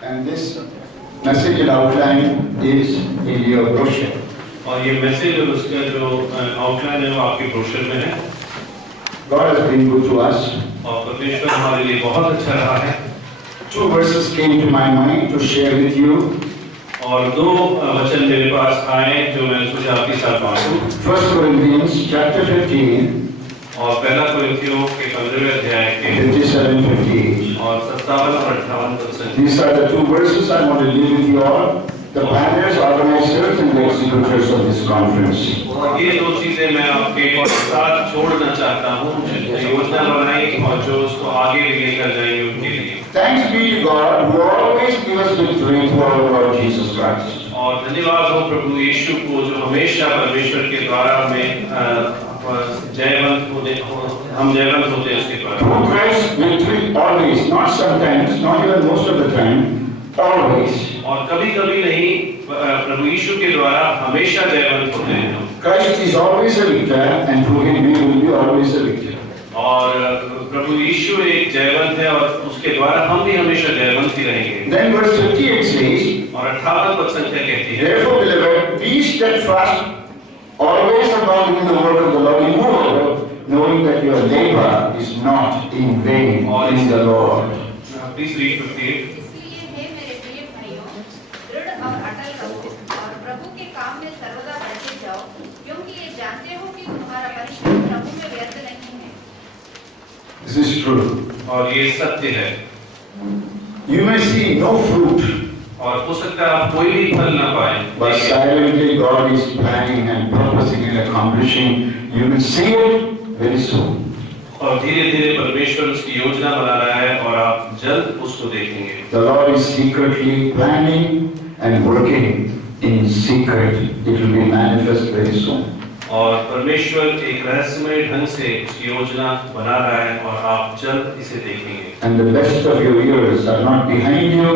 And this message and outline is in your brochure. और ये message और उसका जो आउटलाइन है वो आपके ब्रोशर में है। God has been good to us. और परमेश्वर हमारे लिए बहुत अच्छा रहा है। Two verses came to my mind to share with you. और दो वचन मेरे पास आए जो मैं सोचा आपके साथ बांटूं। 1 Corinthians chapter 15 और पहला कोरिन्थियों के 15वें अध्याय के 57-58. और 57 और 58 वचन। These are the two verses I want to leave with you all. The planners, organizers, and the executors of this conference. और ये दो चीजें मैं आपके साथ छोड़ना चाहता हूँ, योजना बनाई और जो उसको आगे लेकर जाएंगे उनके लिए। Thanks be to God who always gives us victory through our Lord Jesus Christ. और धन्यवाद हो प्रभु यीशु को जो हमेशा परमेश्वर के द्वारा हमें जयवंत होते हैं उसके द्वारा। Through Christ, victory always, not sometimes, not even most of the time, always. और कभी-कभी नहीं, प्रभु यीशु के द्वारा हमेशा जयवंत होते हैं हम। Christ is always a victor, and through him we will be always a victor. और प्रभु यीशु एक जयवंत है और उसके द्वारा हम भी हमेशा जयवंत ही रहेंगे। Then verse 58 says, और 58 वचन क्या कहती है? Therefore, beloved, be steadfast, always abounding in the work of the Lord, immovable, knowing that your labor is not in vain in the Lord. Please read 58. इसलिए हे मेरे प्रिय भाइयों, दृढ़ और अटल रहो और प्रभु के काम में सर्वदा बढ़ते जाओ, क्योंकि ये जानते हो कि तुम्हारा परिश्रम प्रभु में व्यर्थ नहीं है। This is true. और ये सत्य है। You may see no fruit, और हो सकता है आप कोई भी फल ना पाएं, but silently God is planning and purposing and accomplishing. You will see it very soon. और धीरे-धीरे परमेश्वर उसकी योजना बना रहा है और आप जल्द उसको देखेंगे। The Lord is secretly planning and working in secret. It will be manifest very soon. और परमेश्वर एक रहस्यमय ढंग से उसकी योजना बना रहा है और आप जल्द इसे देखेंगे। And the best of your years are not behind you,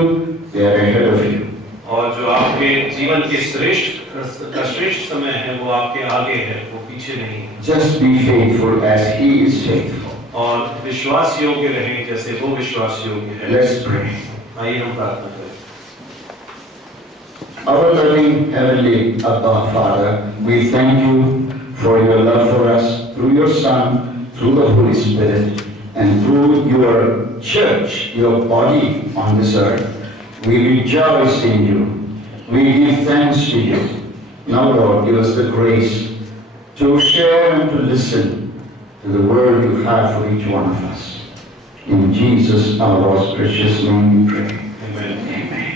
they are ahead of you. और जो आपके जीवन के श्रेष्ठ समय है वो आपके आगे है, वो पीछे नहीं है। Just be faithful as He is faithful. और विश्वास योग्य रहें जैसे वो विश्वास योग्य है। Let's pray. आइए हम प्रार्थना करें। Our loving Heavenly Abba Father, we thank you for your love for us through your Son, through the Holy Spirit, and through your church, your body on this earth. We rejoice in you. We give thanks to you. Now, Lord, give us the grace to share and to listen to the word you have for each one of us. In Jesus, our Lord's precious name, we pray. Amen. Amen.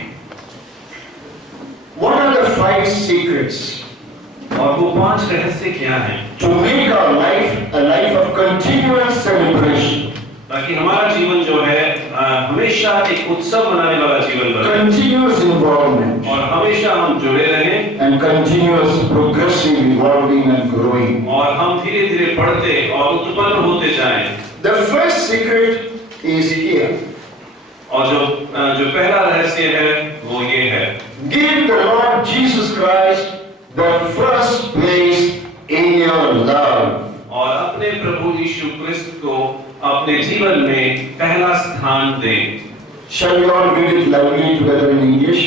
What are the 5 secrets और वो 5 रहस्य क्या हैं to make our life a life of continuous celebration? ताकि हमारा जीवन जो है हमेशा एक उत्सव मनाने वाला जीवन बने Continuous involvement और हमेशा हम जुड़े रहें and continuous progressive evolving and growing. और हम धीरे-धीरे बढ़ते और उत्पन्न होते जाएं। The first secret is here. और जो पहला रहस्य है वो ये है, Give the Lord Jesus Christ the first place in your love. और अपने प्रभु यीशु क्रिस्त को अपने जीवन में पहला स्थान दें। Shall we all read it loudly together in English?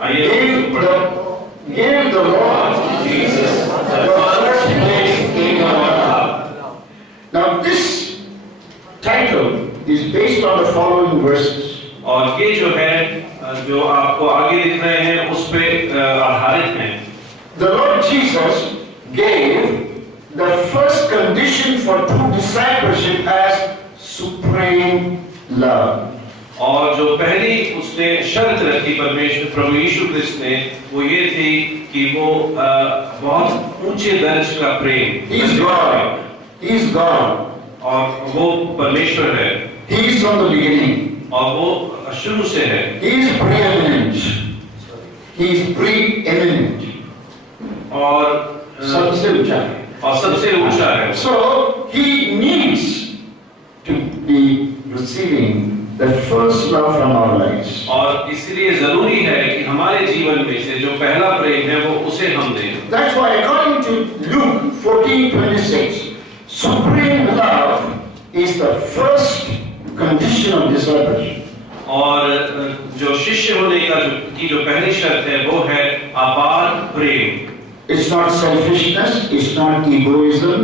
आइए Give the Lord Jesus the first place in your love. Now this title is based on the following verses. और ये जो है जो आपको आगे दिख रहे हैं उस पे आधारित हैं। The Lord Jesus gave the first condition for true discipleship as supreme love. और जो पहली उसने शर्त रखी परमेश्वर प्रभु यीशु क्रिस्त ने वो ये थी कि वो बहुत ऊंचे दर्ज का प्रेम। He is God. He is God. और वो परमेश्वर है। He is from the beginning. और वो शुरू से है। He is preeminent. He is preeminent. और सबसे ऊंचा है। और सबसे ऊंचा है। So he needs to be receiving the first love from our lives. और इसलिए जरूरी है कि हमारे जीवन में से जो पहला प्रेम है वो उसे हम दें। That's why according to Luke 14:26, supreme love is the first condition of discipleship. और जो शिष्य होने का जो पहली शर्त है वो है अपार प्रेम। It's not selfishness, it's not egoism,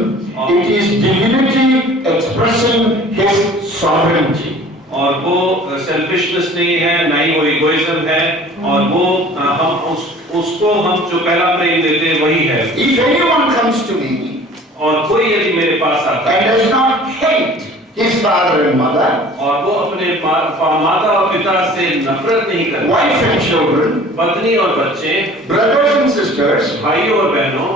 it is divinity expressing His sovereignty. और वो सेल्फिशनेस नहीं है, ना ही वो इगोइज्म है, और वो हम उसको हम जो पहला प्रेम देते हैं वही है। If anyone comes to me और कोई यदि मेरे पास आता and है does not hate his father and mother, और वो अपने माता और पिता से नफरत नहीं करता, wife and children, पत्नी और बच्चे, brothers and sisters, भाई और बहनों,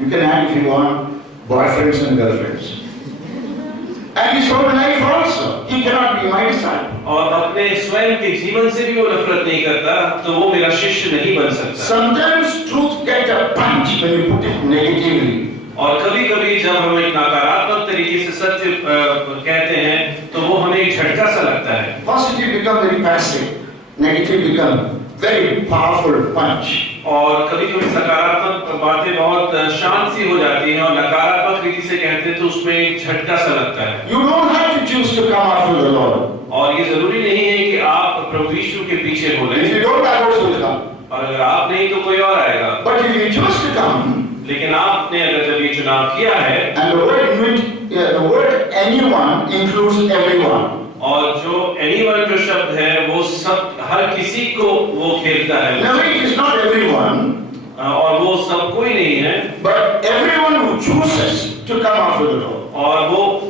you can add if you want boyfriends and girlfriends, and his whole life also, he cannot be my disciple. और अपने स्वयं के जीवन से भी वो नफरत नहीं करता, तो वो मेरा शिष्य नहीं बन सकता। Sometimes truth gets a punch when you put it negatively. और कभी-कभी जब हम एक नकारात्मक तरीके से सत्य कहते हैं, तो वो हमें एक झटका सा लगता है। Positive become very passive, negative become very powerful punch. और कभी-कभी सकारात्मक बातें बहुत शांत सी हो जाती हैं और नकारात्मक रीति से कहते हैं तो उसमें एक झटका सा लगता है। You don't have to choose to come after the Lord. और ये जरूरी नहीं है कि आप प्रभु यीशु के पीछे हो If you don't, others will come. और अगर आप नहीं तो कोई और आएगा। But if you choose to come, लेकिन आपने अगर जब ये चुनाव किया है, and the word anyone includes everyone. और जो anyone जो शब्द है वो सब हर किसी को वो खेलता है। Now it is not everyone, और वो सब कोई नहीं है, but everyone who chooses to come after the Lord. और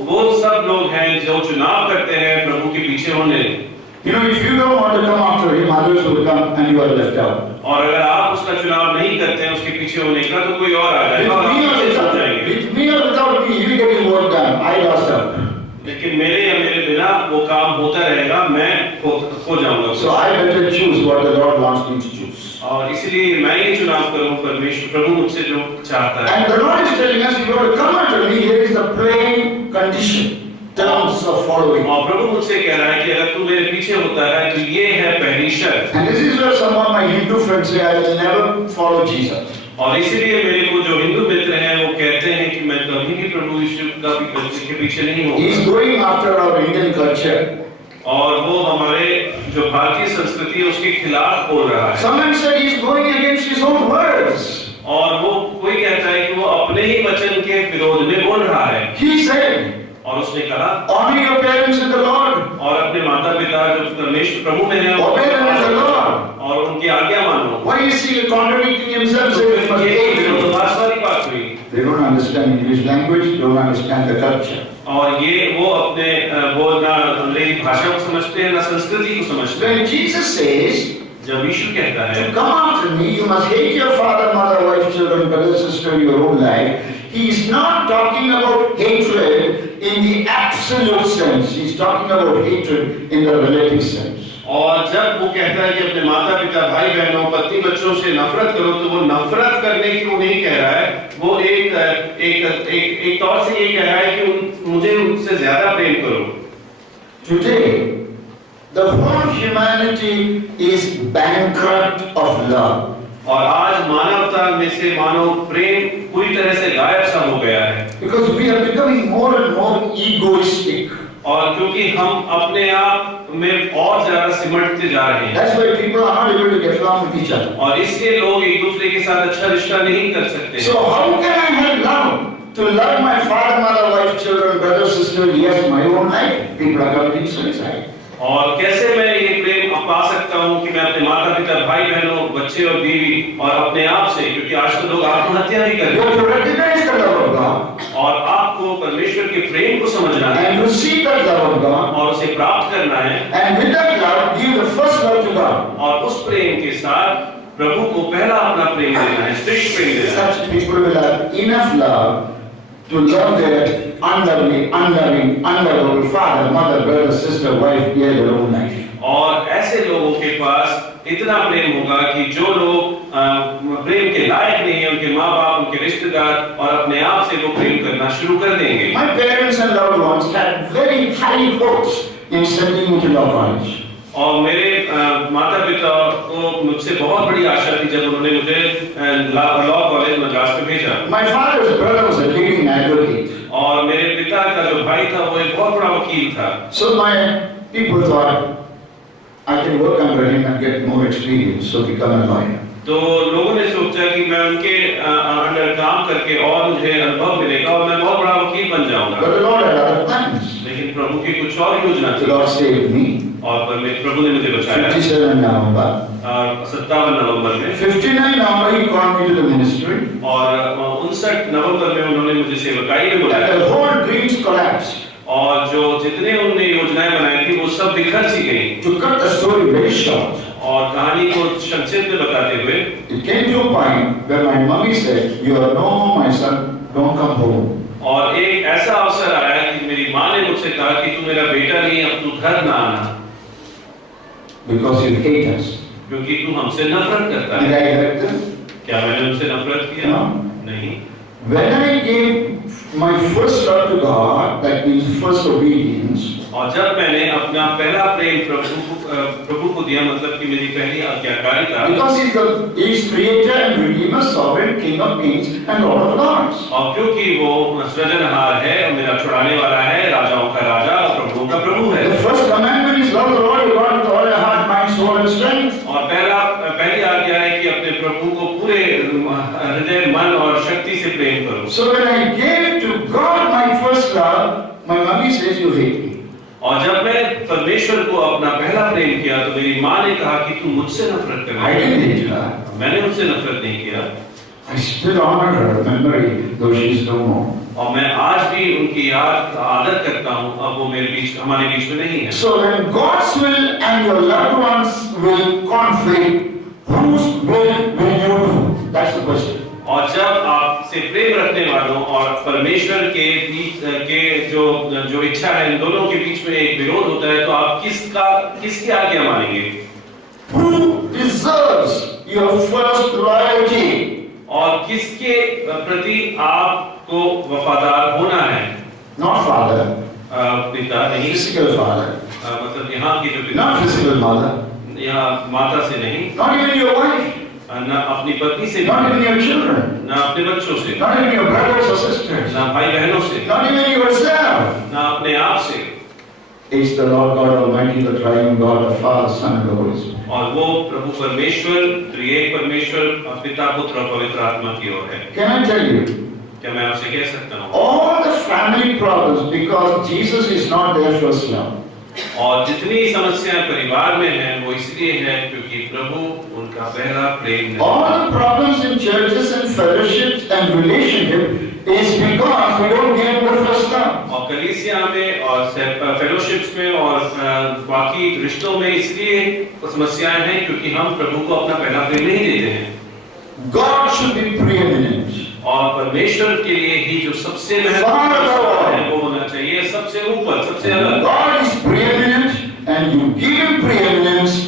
वो सब लोग हैं जो चुनाव करते हैं प्रभु के पीछे होने। You know, if you don't want to come after him, others will come and you are left out. और अगर आप उसका चुनाव नहीं करते हैं उसके पीछे होने का, तो कोई और आ जाएगा और आप पीछे छूट जाएंगे। With me or without me, he will get his work done. I lost out. लेकिन मेरे या मेरे बिना वो काम होता रहेगा, मैं खो जाऊंगा। So I better choose what the Lord wants me to choose. और इसलिए मैं ये चुनाव करूं परमेश्वर प्रभु मुझसे जो चाहता है। And the Lord is telling us, if you want to come after me, here is the plain condition, terms of following. और प्रभु मुझसे कह रहा है कि अगर तू मेरे पीछे होता है तो ये है पहली शर्त। And this is where some of my Hindu friends say, I will never follow Jesus. और इसीलिए मेरे को जो हिंदू मित्र हैं वो कहते हैं कि मैं कभी भी प्रभु यीशु के पीछे नहीं He is होऊंगा। going after our Indian culture. और वो हमारे जो भारतीय संस्कृति है उसके खिलाफ बोल रहा है। Someone said he is going against his own words. और वो कोई कहता है कि वो अपने ही वचन के विरोध में बोल रहा है। He said, और उसने कहा, honor your parents in the Lord. और अपने माता पिता जो परमेश्वर प्रभु में हैं Obey them in the Lord. और उनकी आज्ञा मानो। Why is he contradicting himself? Saying, "We must ये hate him." विरोधाभास वाली बात हुई। They don't understand English language, don't understand the culture. और ये वो अपने वो ना अंग्रेजी भाषा को समझते हैं ना संस्कृति को समझते हैं। When Jesus says, जब यीशु कहता है to come after me, you must hate your father, mother, wife, children, brother, sister, your own life. He is not talking about hatred in the absolute sense. He is talking about hatred in the relative sense. और जब वो कहता है कि अपने माता पिता भाई बहनों पत्नी बच्चों से नफरत करो, तो वो नफरत करने की वो नहीं कह रहा है। वो एक तौर से ये कह रहा है कि मुझे उनसे ज्यादा प्रेम करो। Today, the whole humanity is bankrupt of love. और आज मानवता में से मानो प्रेम पूरी तरह से गायब सा हो गया है। Because we are becoming more and more egoistic. और क्योंकि हम अपने आप में और ज्यादा सिमटते जा रहे हैं। That's why people are not able to get along with each other. और इसलिए लोग एक दूसरे के साथ अच्छा रिश्ता नहीं कर सकते। So how can I have love? To love my father, mother, wife, children, brother, sister, yes, my own life. People are committing suicide. और कैसे मैं ये प्रेम पा सकता हूँ कि मैं अपने माता पिता भाई बहनों बच्चे और बीवी और अपने आप से, क्योंकि आज तो लोग आत्महत्या भी कर You रहे have हैं। to recognize the love of God और आपको परमेश्वर के प्रेम को समझना है and receive that love of God, और उसे प्राप्त करना है, and with that love give the first love to God. और उस प्रेम के साथ प्रभु को पहला अपना प्रेम देना है, श्रेष्ठ प्रेम देना है। Such people will have enough love to love their unloving, unlovable father, mother, brother, sister, wife, yeah, their own life. और ऐसे लोगों के पास इतना प्रेम होगा कि जो लोग प्रेम के लायक नहीं है, उनके माँ बाप, उनके रिश्तेदार और अपने आप से वो प्रेम करना शुरू कर देंगे। My parents and loved ones had very high hopes in sending me to law college. और मेरे माता पिता को मुझसे बहुत बड़ी आशा थी जब उन्होंने मुझे लॉ कॉलेज मद्रास में भेजा। My father's brother was a leading advocate. और मेरे पिता का जो भाई था वो एक बहुत बड़ा वकील था। So my people thought, I can work under him and get more experience, so become a lawyer. तो लोगों ने सोचा कि मैं उनके अंडर काम करके और मुझे अनुभव मिलेगा और मैं बहुत बड़ा वकील बन जाऊंगा। But the Lord had other plans. लेकिन प्रभु की कुछ और योजना The थी Lord saved me. और प्रभु ने मुझे बचाया। 57 November. 57 नवंबर में 59 November he called me to the ministry. और 59 नवंबर में उन्होंने मुझे सेवकाई में And बुलाया the whole dreams collapsed. और जो जितने उन्होंने योजनाएं बनाई थी वो सब बिखर सी गई। To cut the story very short, और कहानी को संक्षिप्त में बताते हुए it came to a point where my mommy said, "You are no more my son, don't come home." और एक ऐसा अवसर आया कि मेरी माँ ने मुझसे कहा कि तू मेरा बेटा नहीं, अब तू घर ना आना, Because you hate us. क्योंकि तू हमसे नफरत करता Did है। I hurt them? क्या मैंने उनसे नफरत किया? No. नहीं। When I gave my first love to God, that means first obedience, और जब मैंने अपना पहला प्रेम प्रभु को दिया, मतलब कि मेरी पहली आज्ञाकारिता, because He's creator and redeemer, sovereign, King of kings and Lord of lords. और क्योंकि वो सृजनहार है और मेरा छुड़ाने वाला है, राजाओं का राजा और प्रभुओं का प्रभु है। The first commandment is love the Lord your God with all your heart, mind, soul and strength. और पहली आज्ञा है कि अपने प्रभु को पूरे हृदय, मन और शक्ति से प्रेम करो। So when I gave to God my first love, my mommy says you hate me. और जब मैं परमेश्वर को अपना पहला प्रेम किया तो मेरी माँ ने कहा कि तू मुझसे नफरत कर रहा I है। didn't hate her. मैंने उससे नफरत नहीं किया I still honor her memory, though she is no more. और मैं आज भी उनकी याद आदर करता हूँ, अब वो हमारे बीच में नहीं है। So when God's will and your loved ones will conflict, whose will you do? That's the question. और जब आपसे प्रेम रखने वालों और परमेश्वर के बीच के जो इच्छा है, इन दोनों के बीच में एक विरोध होता है, तो आप किसकी आज्ञा मानेंगे? Who deserves your first loyalty? और किसके प्रति आपको वफादार होना है? Not father, पिता नहीं, physical father, मतलब यहाँ की जो पिता, not physical mother, यहाँ माता से नहीं, not even your wife, न अपनी पत्नी से not even नहीं, your children, न अपने बच्चों से, not even your brothers or sisters, न भाई बहनों से, not even yourself. न अपने आप से। It's the Lord God Almighty, the Triune God, the Father, Son, and the Holy Spirit. और वो प्रभु परमेश्वर, त्रिएक परमेश्वर, पिता, पुत्र और पवित्र आत्मा की ओर है। Can I tell you? क्या मैं आपसे कह सकता हूँ? All the family problems, because Jesus is not their first love. और जितनी समस्याएं परिवार में हैं, वो इसलिए है क्योंकि प्रभु उनका पहला प्रेम नहीं। All the problems in churches and fellowships and relationship is because we don't give the first love. और कलीसिया में और फेलोशिप्स में और बाकी रिश्तों में इसलिए समस्याएं हैं क्योंकि हम प्रभु को अपना पहला प्रेम नहीं देते हैं। God should be preeminent. और परमेश्वर के लिए ही जो सबसे महत्वपूर्ण है वो होना चाहिए सबसे ऊपर, सबसे अलग। God is preeminent, and you give Him preeminence,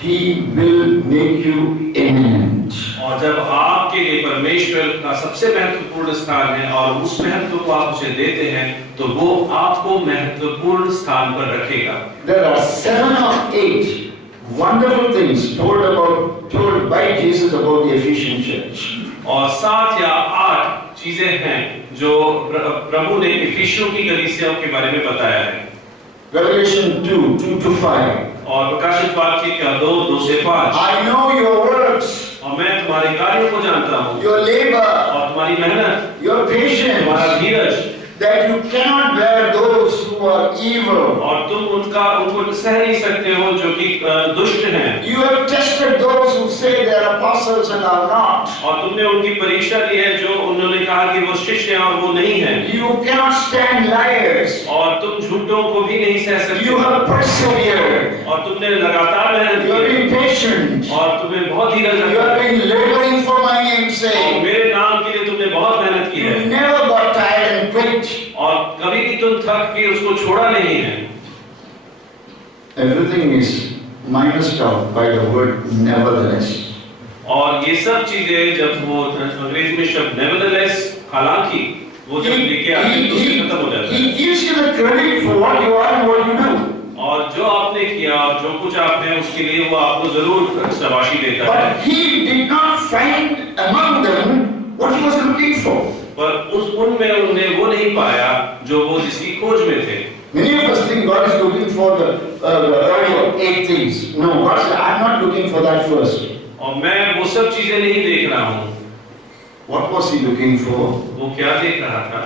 He will make you eminent. और जब आपके लिए परमेश्वर का सबसे महत्वपूर्ण स्थान है और उस महत्व को आप उसे देते हैं, तो वो आपको महत्वपूर्ण स्थान पर रखेगा। There are 7 or 8 wonderful things told by Jesus about the Ephesian church. और 7 या 8 चीजें हैं जो प्रभु ने इफिसियों की कलीसिया के बारे में बताया है। Revelation 2:2-5. और प्रकाशित वाक्य का 2 से 5। I know your works, और मैं तुम्हारे कार्यों को जानता हूँ your labor, और तुम्हारी मेहनत, your patience, तुम्हारा धीरज, that you cannot bear those who are evil. और तुम उनको सह नहीं सकते हो जो कि दुष्ट हैं। You have tested those who say they are apostles and are not. और तुमने उनकी परीक्षा ली है जो उन्होंने कहा कि वो शिष्य हैं और वो नहीं हैं। You cannot stand liars. और तुम झूठों को भी नहीं सह सकते। You have persevered. और तुमने लगातार मेहनत You have की been patient. और तुम्हें बहुत धीरज You have रखा है। been laboring for my name's और sake. मेरे नाम के लिए तुमने बहुत मेहनत की You है never got tired and quit. और कभी भी तुम थक के उसको छोड़ा नहीं है। Everything is minused out by the word nevertheless. और ये सब चीजें जब वो अंग्रेजी में शब्द nevertheless, हालांकि वो जब लेके आते हैं तो उससे खत्म हो जाता है। He gives you the credit for what you are and what you do. और जो आपने किया और जो कुछ आप हैं उसके लिए वो आपको जरूर शाबाशी देता है। But he did not find among them what he was looking for. पर उनमें उन्होंने वो नहीं पाया जो वो जिसकी खोज में थे। Many of us think God is looking for the early 8 things. No, God said, I'm not looking for that first. और मैं वो सब चीजें नहीं देख रहा हूँ। What was he looking for? वो क्या देख रहा था?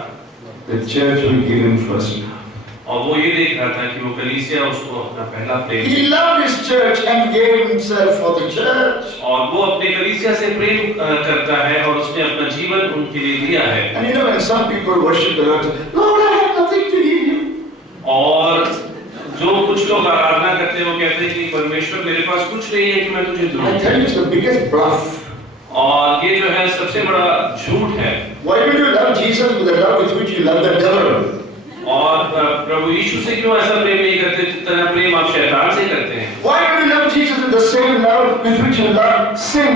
The church will give him first. और वो ये देख रहा था कि वो कलीसिया उसको अपना पहला प्रेम। He loved his church and gave himself for the church. और वो अपने कलीसिया से प्रेम करता है और उसने अपना जीवन उनके लिए दिया है। And you know when some people worship the Lord, Lord, I have nothing to give you. और जो कुछ लोग आराधना करते हैं वो कहते हैं कि परमेश्वर मेरे पास कुछ नहीं है कि मैं तुझे दूं। I tell you, it's the biggest bluff. और ये जो है सबसे बड़ा झूठ है। Why would you love Jesus with the love with which you love the devil? और प्रभु यीशु से क्यों ऐसा प्रेम नहीं करते जितना प्रेम आप शैतान से करते हैं? Why would you love Jesus with the same love with which you love sin?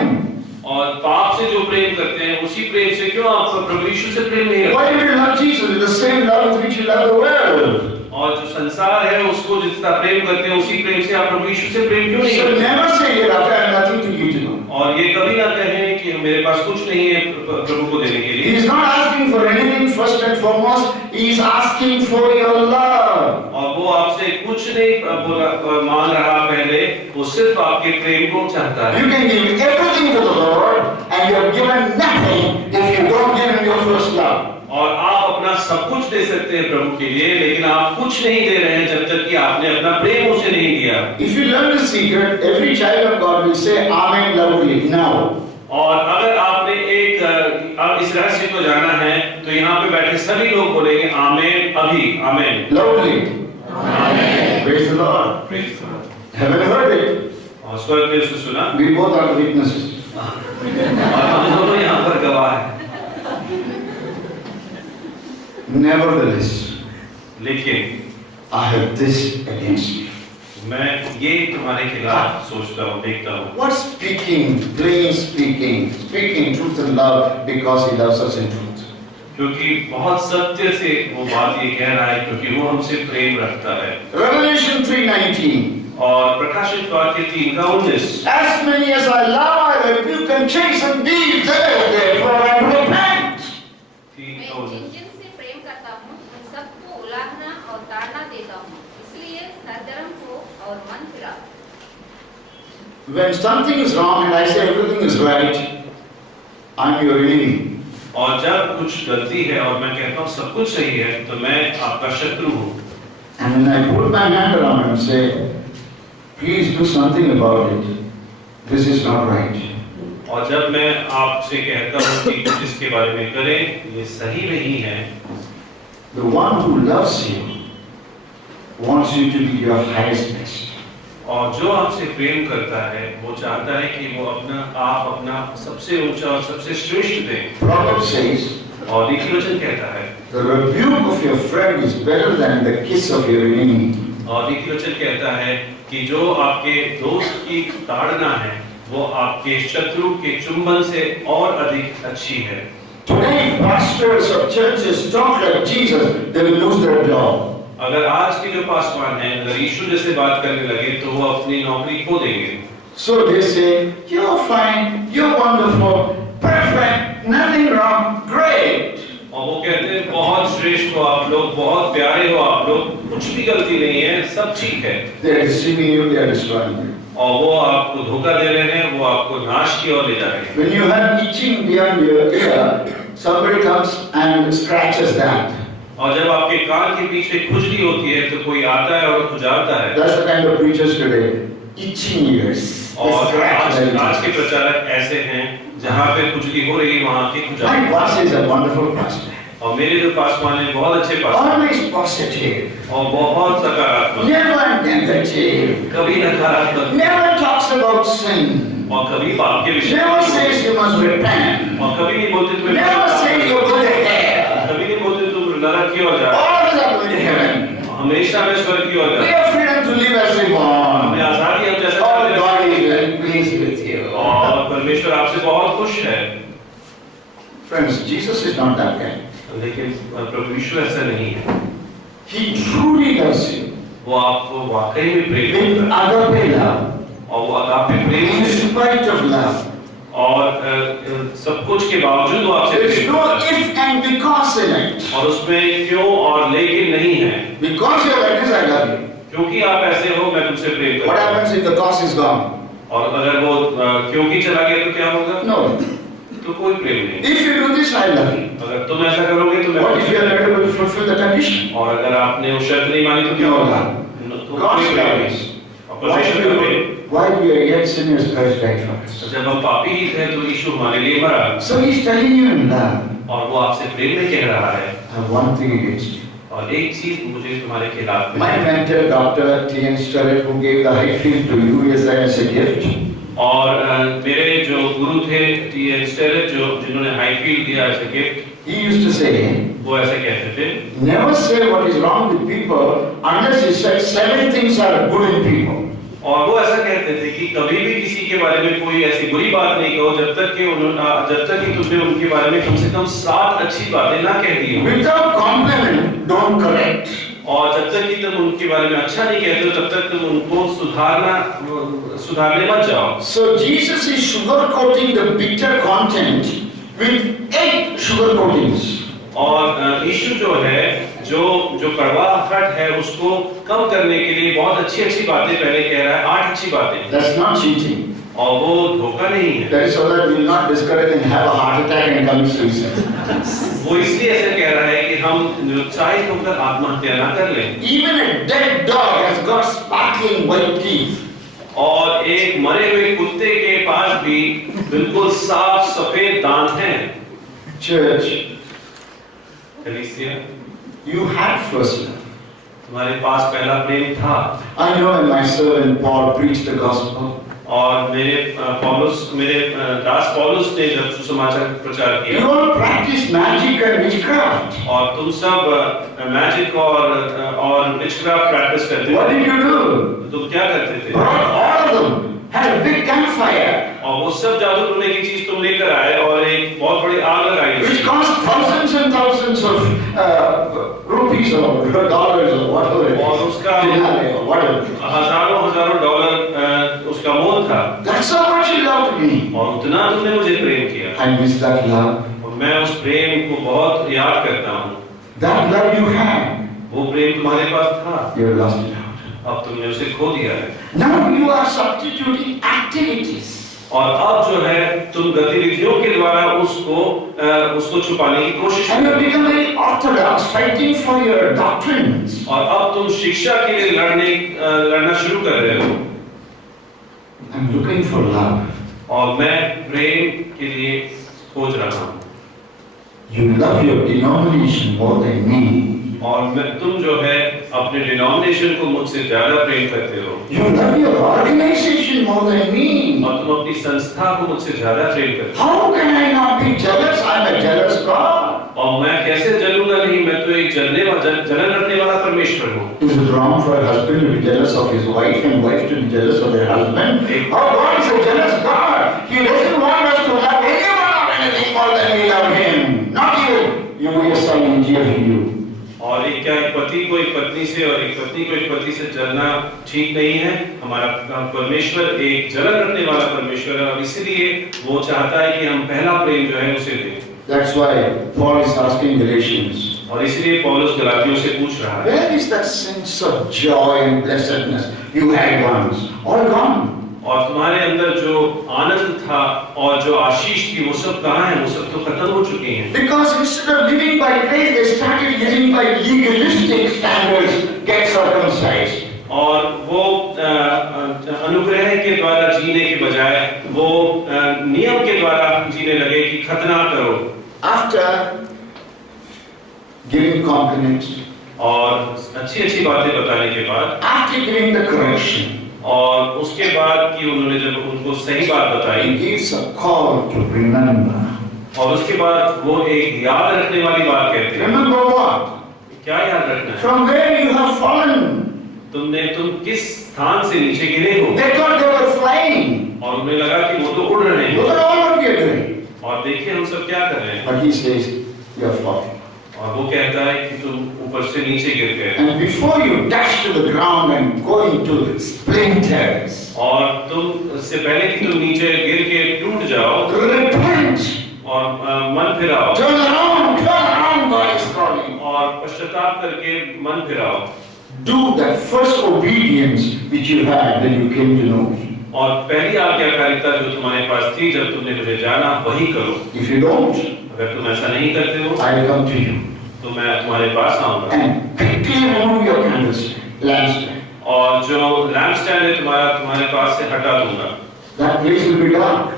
और पाप से जो प्रेम करते हैं उसी प्रेम से क्यों आप प्रभु यीशु से प्रेम नहीं करते? Why would you love Jesus with the same love with which you love the world? और जो संसार है उसको जितना प्रेम करते हैं उसी प्रेम से आप प्रभु यीशु से प्रेम क्यों नहीं So करते? never say hereafter I have nothing to give to you. और ये कभी ना कहें कि मेरे पास कुछ नहीं है प्रभु को देने के He लिए। is not asking for anything first and foremost. He is asking for your love. और वो आपसे कुछ नहीं मांग रहा पहले, वो सिर्फ आपके प्रेम को चाहता है। You can give everything to the Lord and you have given nothing if you don't give him your first love. और आप अपना सब कुछ दे सकते हैं प्रभु के लिए, लेकिन आप कुछ नहीं दे रहे हैं जब तक कि आपने अपना प्रेम उसे नहीं दिया। If you learn the secret, every child of God will say Amen loudly now. और अगर आपने आप इस रहस्य को जाना है तो यहाँ पे बैठे सभी लोग बोलेंगे आमेन अभी, आमेन। Loudly. Amen. Praise the Lord. Praise the Lord। Haven't heard it? और स्वर्ग ने उसे सुना। We both are the witnesses. और हम दोनों यहाँ पर गवाह हैं। Nevertheless, लेकिन I have this against you. मैं ये तुम्हारे खिलाफ सोचता हूँ, देखता हूँ। What speaking, plain speaking, speaking truth and love because he loves us in truth. क्योंकि बहुत सत्य से वो बात ये कह रहा है क्योंकि वो हमसे प्रेम रखता है। Revelation 3:19. और प्रकाशित वाक्य 3:19। As many as I love, I rebuke and chasten thee, therefore and repent. मैं जिन जिन से प्रेम करता हूँ उन सबको उलाहना और ताड़ना देता हूँ, इसलिए सरगर्म हो और मन फिरा। When something is wrong and I say everything is right, I'm your enemy. और जब कुछ गलती है और मैं कहता हूँ सब कुछ सही है तो मैं आपका शत्रु हूँ। And when I put my hand around him and say, please do something about it. This is not right. और जब मैं आपसे कहता हूँ कि कुछ इसके बारे में करें, ये सही नहीं है। The one who loves you wants you to be your highest best. और जो आपसे प्रेम करता है वो चाहता है कि वो आप अपना सबसे ऊंचा और सबसे श्रेष्ठ दें। Proverbs says, और नीति वचन कहता है, the rebuke of your friend is better than the kiss of your enemy. और नीति वचन कहता है कि जो आपके दोस्त की ताड़ना है वो आपके शत्रु के चुंबन से और अधिक अच्छी है। Today, pastors of churches talk like Jesus, they will lose their job. अगर आज के जो पासवान हैं अगर यीशु जैसे बात करने लगे तो वो अपनी नौकरी खो देंगे। So they say, you're fine, you're wonderful, perfect, nothing wrong, great. और वो कहते हैं बहुत श्रेष्ठ हो आप लोग, बहुत प्यारे हो आप लोग, कुछ भी गलती नहीं है, सब ठीक है। They are deceiving you, they are destroying you. और वो आपको धोखा दे रहे हैं, वो आपको नाश की ओर ले जा रहे हैं। When you have itching beyond your ear, somebody comes and scratches that. और जब आपके कान के पीछे खुजली होती है तो कोई आता है और खुजाता है। That's the kind of preachers today. Itching ears. और आज के प्रचारक ऐसे हैं जहाँ पे खुजली हो रही है वहाँ की खुजाते My हैं। boss is a wonderful pastor. और मेरे जो पासवान हैं बहुत अच्छे पासवान Always positive. और बहुत सकारात्मक, Never negative. कभी नकारात्मक Never talks about sin. और कभी पाप के विषय Never says you must repent. और कभी नहीं बोलते तुम्हें Never says you go to hell. कभी नहीं बोलते तुम नरक की ओर जाओ। Always are going to heaven. हमेशा में स्वर्ग की ओर We जाओ। have freedom to live as we want. हमें आजादी है जैसा Oh, चाहे। God is very pleased with you. और परमेश्वर आपसे बहुत खुश है। Friends, Jesus is not that guy. लेकिन प्रभु यीशु ऐसा नहीं है। He truly loves you. वो आपको वाकई में प्रेम With करता है agape love. और वो अगापे प्रेम In से spite of love. और सब कुछ के बावजूद वो आपसे There is प्रेम no करता है। if and because in it. और उसमें क्यों और लेकिन नहीं है। Because you are like this, I love you. क्योंकि आप ऐसे हो मैं तुमसे प्रेम What करता हूँ। happens if the cause is gone? और अगर वो क्योंकि चला गया तो क्या होगा? No. तो कोई प्रेम नहीं। If you do this, I love you. अगर तुम ऐसा करोगे तो मैं What if you are not able to fulfill the condition? और अगर आपने वो शर्त नहीं मानी तो क्या No होगा? love. तो God's कोई प्रेम love नहीं। is. और परमेश्वर का प्रेम। While we are yet sinners, Christ died for us. जब हम पापी ही थे तो यीशु हमारे लिए मरा। So he's telling you in love, और वो आपसे प्रेम में कह रहा है। I have one thing against you. और एक चीज मुझे तुम्हारे खिलाफ में My mentor, Dr. T.N. Starrett, who gave the Highfield to you as a gift, और मेरे जो गुरु थे टी.एन. स्टेरेट जो जिन्होंने हाईफील्ड दिया as a gift, he used to say, वो ऐसे कहते थे, never say what is wrong with people unless he said 7 things are good in people. और वो ऐसा कहते थे कि कभी भी किसी के बारे में कोई ऐसी बुरी बात नहीं कहो जब तक कि तुमने उनके बारे में कम से कम 7 अच्छी बातें ना कह दी हो। Without compliment, don't correct. और जब तक कि तुम उनके बारे में अच्छा नहीं कहते हो तब तक तुम उनको सुधारने मत जाओ। So Jesus is sugarcoating the bitter content with 8 sugar coatings. और यीशु जो है जो कड़वाहट है उसको कम करने के लिए बहुत अच्छी बातें पहले कह रहा है, 8 अच्छी बातें। That's not cheating. और वो धोखा नहीं है। That is so that we will not discourage and have a heart attack and commit suicide. वो इसलिए ऐसा कह रहा है कि हम निरुत्साहित होकर आत्महत्या ना कर लें। Even a dead dog has got sparkling white teeth. और एक मरे हुए कुत्ते के पास भी बिल्कुल साफ सफेद दांत हैं। Church, कलीसिया, you had first love. तुम्हारे पास पहला प्रेम था। I know when my servant Paul preached the gospel, और मेरे दास पौलुस ने जब सुसमाचार प्रचार you किया all practiced magic and witchcraft. और तुम सब मैजिक और विचक्राफ्ट प्रैक्टिस करते What थे, did you do? तुम क्या करते थे? Brought all of them, had a big campfire, और वो सब जादू टोने की चीज तुम लेकर आए और एक बहुत बड़ी आग लगाई which उसमें। cost thousands and thousands of rupees or dollars or whatever it और is, उसका dinari or whatever. हजारों डॉलर उसका मोल था। That's how much he loved me. और उतना तुमने मुझे प्रेम किया I miss that love. और मैं उस प्रेम को बहुत याद करता हूँ। That love you had, वो प्रेम तुम्हारे पास था, you have lost it out. अब तुमने उसे खो दिया है। Now you are substituting activities. और अब जो है तुम गतिविधियों के द्वारा उसको छुपाने की कोशिश And you कर have रहे become very orthodox, fighting for your doctrines. हो और अब तुम शिक्षा के लिए लड़ना शुरू कर रहे हो। I'm looking for love. और मैं प्रेम के लिए खोज रहा हूँ। You love your denomination more than me. और तुम जो है अपने डिनोमिनेशन को मुझसे ज्यादा प्रेम करते हो You love your organization more than me. और तुम अपनी संस्था को मुझसे ज्यादा प्रेम करते How can I not be jealous? I'm a jealous God. हो और मैं कैसे जलूंगा नहीं, मैं तो एक जलन रखने वाला परमेश्वर हूँ। Is it wrong for a husband to be jealous of his wife and wife to be jealous of their husband? Our God is a jealous God. He doesn't want us to love anyone or anything more than we love Him. Not even you yourself in you. और एक पति को एक पत्नी से और एक पत्नी को एक पति से जलना ठीक नहीं है। हमारा परमेश्वर एक जलन रखने वाला परमेश्वर है और इसलिए वो चाहता है कि हम पहला प्रेम जो है उसे दें। That's why Paul is asking Galatians, और इसलिए पौलुस गलातियों से पूछ रहा है, where is that sense of joy and blessedness you had once? All gone. और तुम्हारे अंदर जो आनंद था और जो आशीष थी वो सब कहाँ है? वो सब तो खत्म हो चुके हैं। Because instead of living by grace, they started living by legalistic standards, get circumcised. और वो अनुग्रह के द्वारा जीने के बजाय वो नियम के द्वारा जीने लगे कि खतना करो। After giving compliments, और अच्छी बातें बताने के बाद, after giving the correction, और उसके बाद कि उन्होंने जब उनको सही बात बताई, he gives a call to remember. और उसके बाद वो एक याद रखने वाली बात कहते हैं। Remember what? क्या याद रखना है? From where you have fallen. तुम किस स्थान से नीचे गिरे हो? They thought they were flying. और उन्हें लगा कि वो तो उड़ रहे Look हैं। at all what we are doing. और देखिए हम सब क्या कर रहे हैं। But he says, you are falling. और वो कहता है कि तुम ऊपर से नीचे गिर गए। And before you dash to the ground and go into splinters, और तुम इससे पहले कि तुम नीचे गिर के टूट जाओ, जाओ repent, और मन फिराओ turn around, God is calling. और पश्चाताप करके मन फिराओ। Do that first obedience which you had when you came to know me. और पहली आज्ञाकारिता जो तुम्हारे पास थी जब तुमने मुझे जाना वही करो। If you don't, अगर तुम ऐसा नहीं करते हो I will come to you तो मैं तुम्हारे पास आऊंगा and quickly remove your candlestick, lampstand. और जो लैम्प स्टैंड है तुम्हारे पास से हटा दूंगा That place will be dark.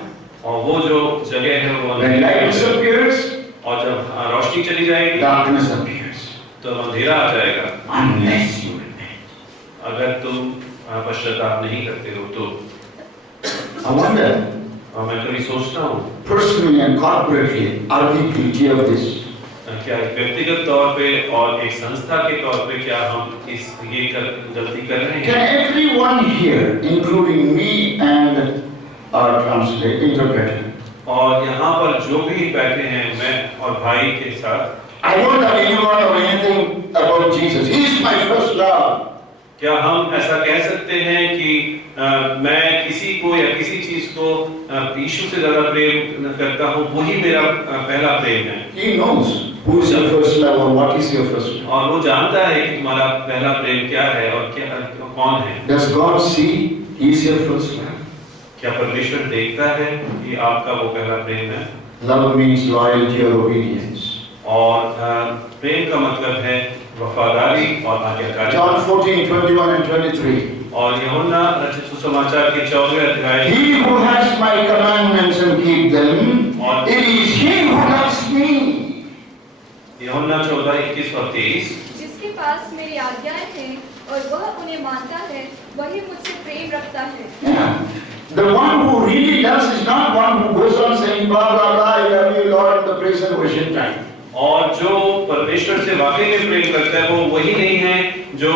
और वो जो जगह है वो When light disappears, और जब रोशनी चली जाएगी darkness appears. तो अंधेरा आ जाएगा Unless you repent. अगर तुम पश्चाताप नहीं करते हो तो। I wonder, और मैं कभी सोचता हूँ personally and corporately, are we guilty of this? क्या व्यक्तिगत तौर पे और एक संस्था के तौर पे क्या हम गलती कर रहे हैं? Can everyone here, including me and our translator, interpreter, और यहाँ पर जो भी बैठे हैं मैं और भाई के साथ, I don't have anyone or anything about Jesus. He is my first love. क्या हम ऐसा कह सकते हैं कि मैं किसी को या किसी चीज को यीशु से ज्यादा प्रेम करता हूँ, वही मेरा पहला प्रेम है। He knows who is your first love or what is your first love. और वो जानता है कि तुम्हारा पहला प्रेम क्या है और क्या कौन है। Does God see He is your first love? क्या परमेश्वर देखता है कि आपका वो पहला प्रेम है? Love means loyalty or obedience. और प्रेम का मतलब है वफादारी और आज्ञाकारी। John 14:21 and 23. और यूहन्ना रचित सुसमाचार के 14वें अध्याय, He who has my commandments and keep them, it is he who loves me. यूहन्ना 14:21 और 23, जिसके पास मेरी आज्ञाएं हैं और वह उन्हें मानता है वही मुझसे प्रेम रखता है। Yeah. The one who really loves is not one who goes on saying blah blah blah, I love you Lord in the praise and worship time. और जो परमेश्वर से वाकई में प्रेम करता है वो वही नहीं है जो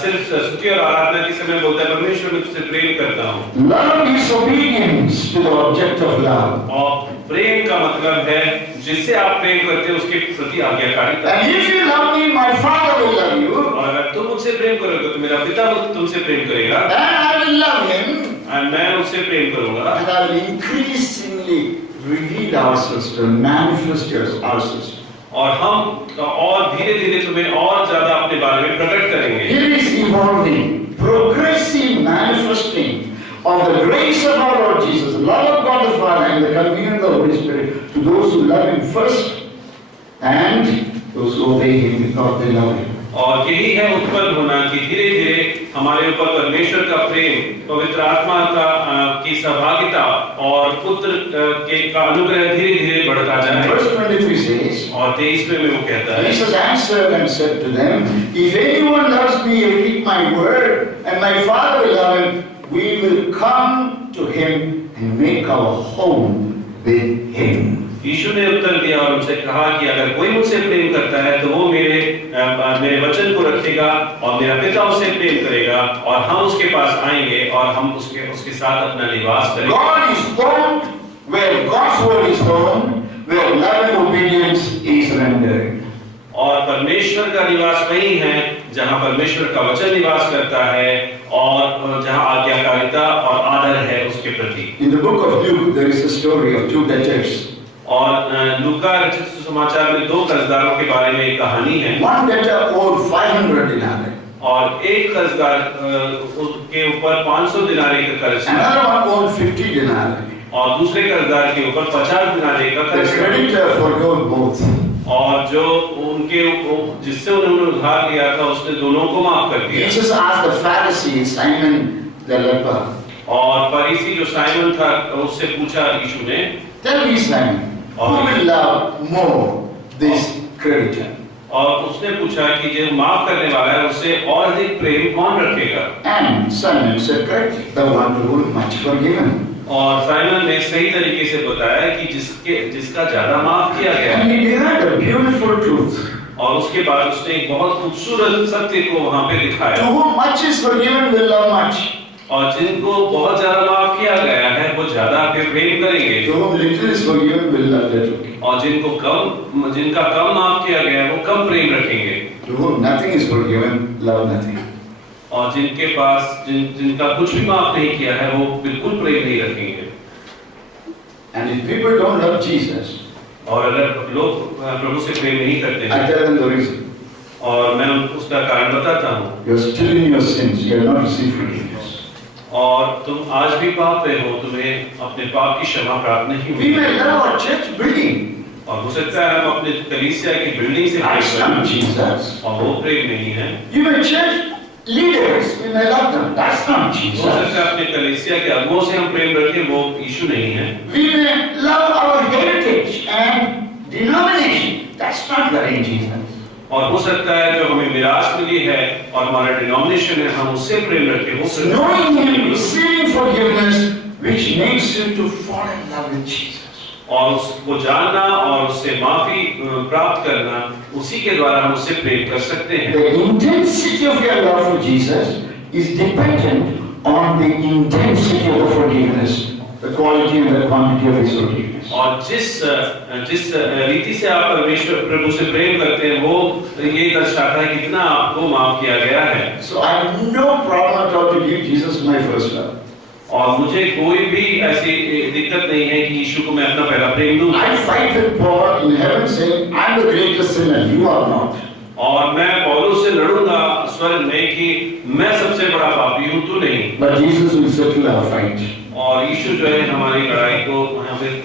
सिर्फ स्तुति और आराधना के समय बोलता है परमेश्वर मैं तुझसे प्रेम करता हूँ। Love is obedience to the object of love. और प्रेम का मतलब है जिससे आप प्रेम करते हो उसके प्रति आज्ञाकारिता। And if you love me, my Father will love you. और अगर तुम मुझसे प्रेम करोगे तो मेरा पिता तुमसे प्रेम करेगा। And I will love him. और मैं उससे प्रेम करूंगा। And I will increasingly reveal ourselves to manifest ourselves. और हम और धीरे-धीरे तुम्हें और ज्यादा अपने बारे में प्रकट करेंगे। Here is evolving, progressive manifesting of the grace of our Lord Jesus, the love of God the Father and the communion of the Holy Spirit to those who love Him first and those who obey Him because they love Him. और यही है उत्पन्न होना कि धीरे-धीरे हमारे ऊपर परमेश्वर का प्रेम, पवित्र आत्मा की सहभागिता और पुत्र का अनुग्रह धीरे-धीरे बढ़ता जाए। Verse 23 says, और 23वें में वो कहता है, Jesus answered and said to them, if anyone loves me, he will keep my word, and my Father will love him. We will come to him and make our home with him. यीशु ने उत्तर दिया और उनसे कहा कि अगर कोई मुझसे प्रेम करता है तो वो मेरे वचन को रखेगा और मेरा पिता उससे प्रेम करेगा और हम उसके पास आएंगे और हम उसके साथ अपना निवास करेंगे। God is home where God's word is home, where love and obedience is rendered. और परमेश्वर का निवास वही है जहाँ परमेश्वर का वचन निवास करता है और जहाँ आज्ञाकारिता और आदर है उसके प्रति। In the book of Luke, there is a story of two debtors. और लूका रचित सुसमाचार में दो कर्जदारों के बारे में एक कहानी है। One debtor owed 500 denarii. और एक कर्जदार के ऊपर 500 दिनारे का कर्ज था। Another one owed 50 denarii. और दूसरे कर्जदार के ऊपर 50 दिनारे का The कर्ज था। creditor forgave both. और जो जिससे उन्होंने उधार लिया था उसने दोनों को माफ कर दिया। Jesus asked the Pharisee Simon the leper. और फरीसी जो साइमन था उससे पूछा यीशु ने, Tell me, Simon, who will love more this creditor? और उसने पूछा कि जो माफ करने वाला है उससे और अधिक प्रेम कौन रखेगा? And Simon said correctly, the one to whom much forgiven. और साइमन ने सही तरीके से बताया कि जिसका ज्यादा माफ किया गया। And he delivered a beautiful truth. और उसके बाद उसने एक बहुत खूबसूरत सत्य को वहां पे To दिखाया। whom much is forgiven will love much. और जिनको बहुत ज्यादा माफ किया गया है वो ज्यादा प्रेम करेंगे। To whom little is forgiven will love little. और जिनका कम माफ किया गया है वो कम प्रेम रखेंगे। To whom nothing is forgiven, love nothing. और जिनके पास जिनका कुछ भी माफ नहीं किया है वो बिल्कुल प्रेम नहीं रखेंगे। And if people don't love Jesus, और अगर लोग प्रभु से प्रेम नहीं करते I हैं tell them the reason. और मैं उसका कारण बताता हूँ, You're still in your sins. You have not received forgiveness. और तुम आज भी पाप में हो, तुम्हें अपने पाप की क्षमा प्राप्त नहीं We हुई। may love our church building. और हो सकता है हम अपने कलीसिया की बिल्डिंग से That's प्रेम not करें Jesus. और वो प्रेम नहीं है। You may church leaders. We may love them. That's not हो Jesus. सकता है अपने कलीसिया के अगुओं से हम प्रेम रखें, वो यीशु नहीं है। We may love our heritage and denomination. That's not loving Jesus. और हो सकता है जो हमें विरासत मिली है और हमारा डिनोमिनेशन है, हम उससे प्रेम रखें। हो सकता है Knowing Him, receiving forgiveness, which makes you to fall in love with Jesus. और उसको जानना और उससे माफी प्राप्त करना, उसी के द्वारा हम उससे प्रेम कर सकते हैं। The intensity of your love for Jesus is dependent on the intensity of the forgiveness, the quality and the quantity of His forgiveness. और जिस रीति से आप परमेश्वर प्रभु से प्रेम करते हैं, वो ये दर्शाता है कितना आपको माफ किया गया है। So I have no problem at all to give Jesus my first love. और मुझे कोई भी ऐसी दिक्कत नहीं है कि यीशु को मैं अपना पहला प्रेम दूं। I fight with Paul in heaven saying, I'm the greatest sinner, you are not. और मैं पौलुस से लड़ूंगा स्वर्ग में कि मैं सबसे बड़ा पापी हूं, तू नहीं। But Jesus will settle our fight. और यीशु जो है हमारी लड़ाई को हमें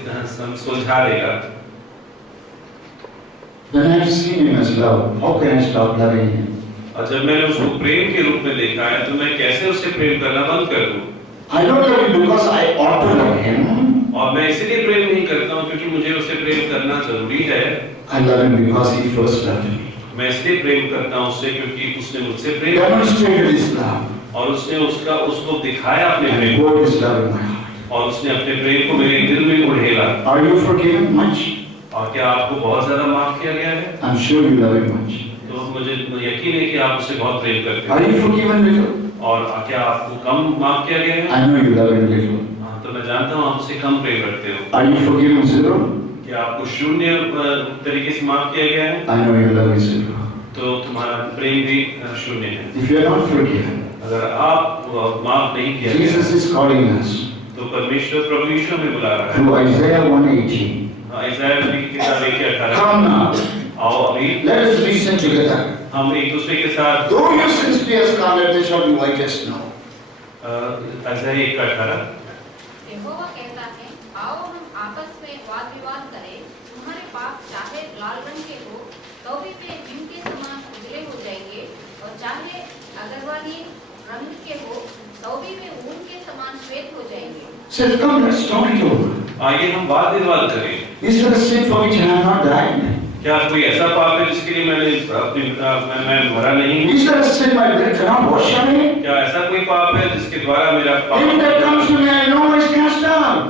सुलझा देगा। When I have seen Him as love, how can I stop loving Him? और जब मैंने उसको प्रेम के रूप में देखा है, तो मैं कैसे उससे प्रेम करना बंद कर दूं? I don't love Him because I ought to love Him. और मैं इसलिए प्रेम नहीं करता हूँ क्योंकि मुझे उससे प्रेम करना जरूरी है। I love Him because He first loved me. मैं इसलिए प्रेम करता हूँ उससे क्योंकि उसने मुझसे प्रेम किया Demonstrated His love. और उसने उसको दिखाया अपने And Prem poured His love in my heart. और उसने अपने प्रेम को मेरे दिल में उड़ेला। Are you forgiven much? और क्या आपको बहुत ज्यादा माफ किया गया है? I'm sure you love Him much. तो मुझे यकीन है कि आप उससे बहुत प्रेम करते Are हैं। you forgiven little? और क्या आपको कम माफ किया गया है? I know you love Him little. हाँ, तो मैं जानता हूँ आप उससे कम प्रेम करते हो। Are you forgiven zero? क्या आपको शून्य तरीके से माफ किया गया है? I know you love Him zero. तो तुम्हारा प्रेम भी शून्य है। If you are not forgiven, अगर आप माफ नहीं किया गया, Jesus is calling us तो परमेश्वर प्रभु यीशु हमें बुला रहा है। through Isaiah 118. इस्राएल नबी की किताब 1:18। Come now, आओ अभी let us listen together. हम एक दूसरे के साथ Though your sins be as scarlet, they shall be white as snow. इस्राएल 1:18। यहोवा कहता है, आओ हम आपस में वाद विवाद करें, तुम्हारे पाप चाहे लाल रंग के हो तो भी वे हिम के समान उजले हो जाएंगे, और चाहे अगरवाली रंग के हो तो भी वे ऊन के समान श्वेत हो जाएंगे। Said, come, let's talk it over. आइए हम वाद विवाद करें। Is there a sin for which I have not died? क्या कोई ऐसा पाप है जिसके लिए मैं मरा नहीं हूँ? Is there a sin my blood cannot wash away? क्या ऐसा कोई पाप है जिसके द्वारा मेरा Him that comes पाप to me, I know is cast out.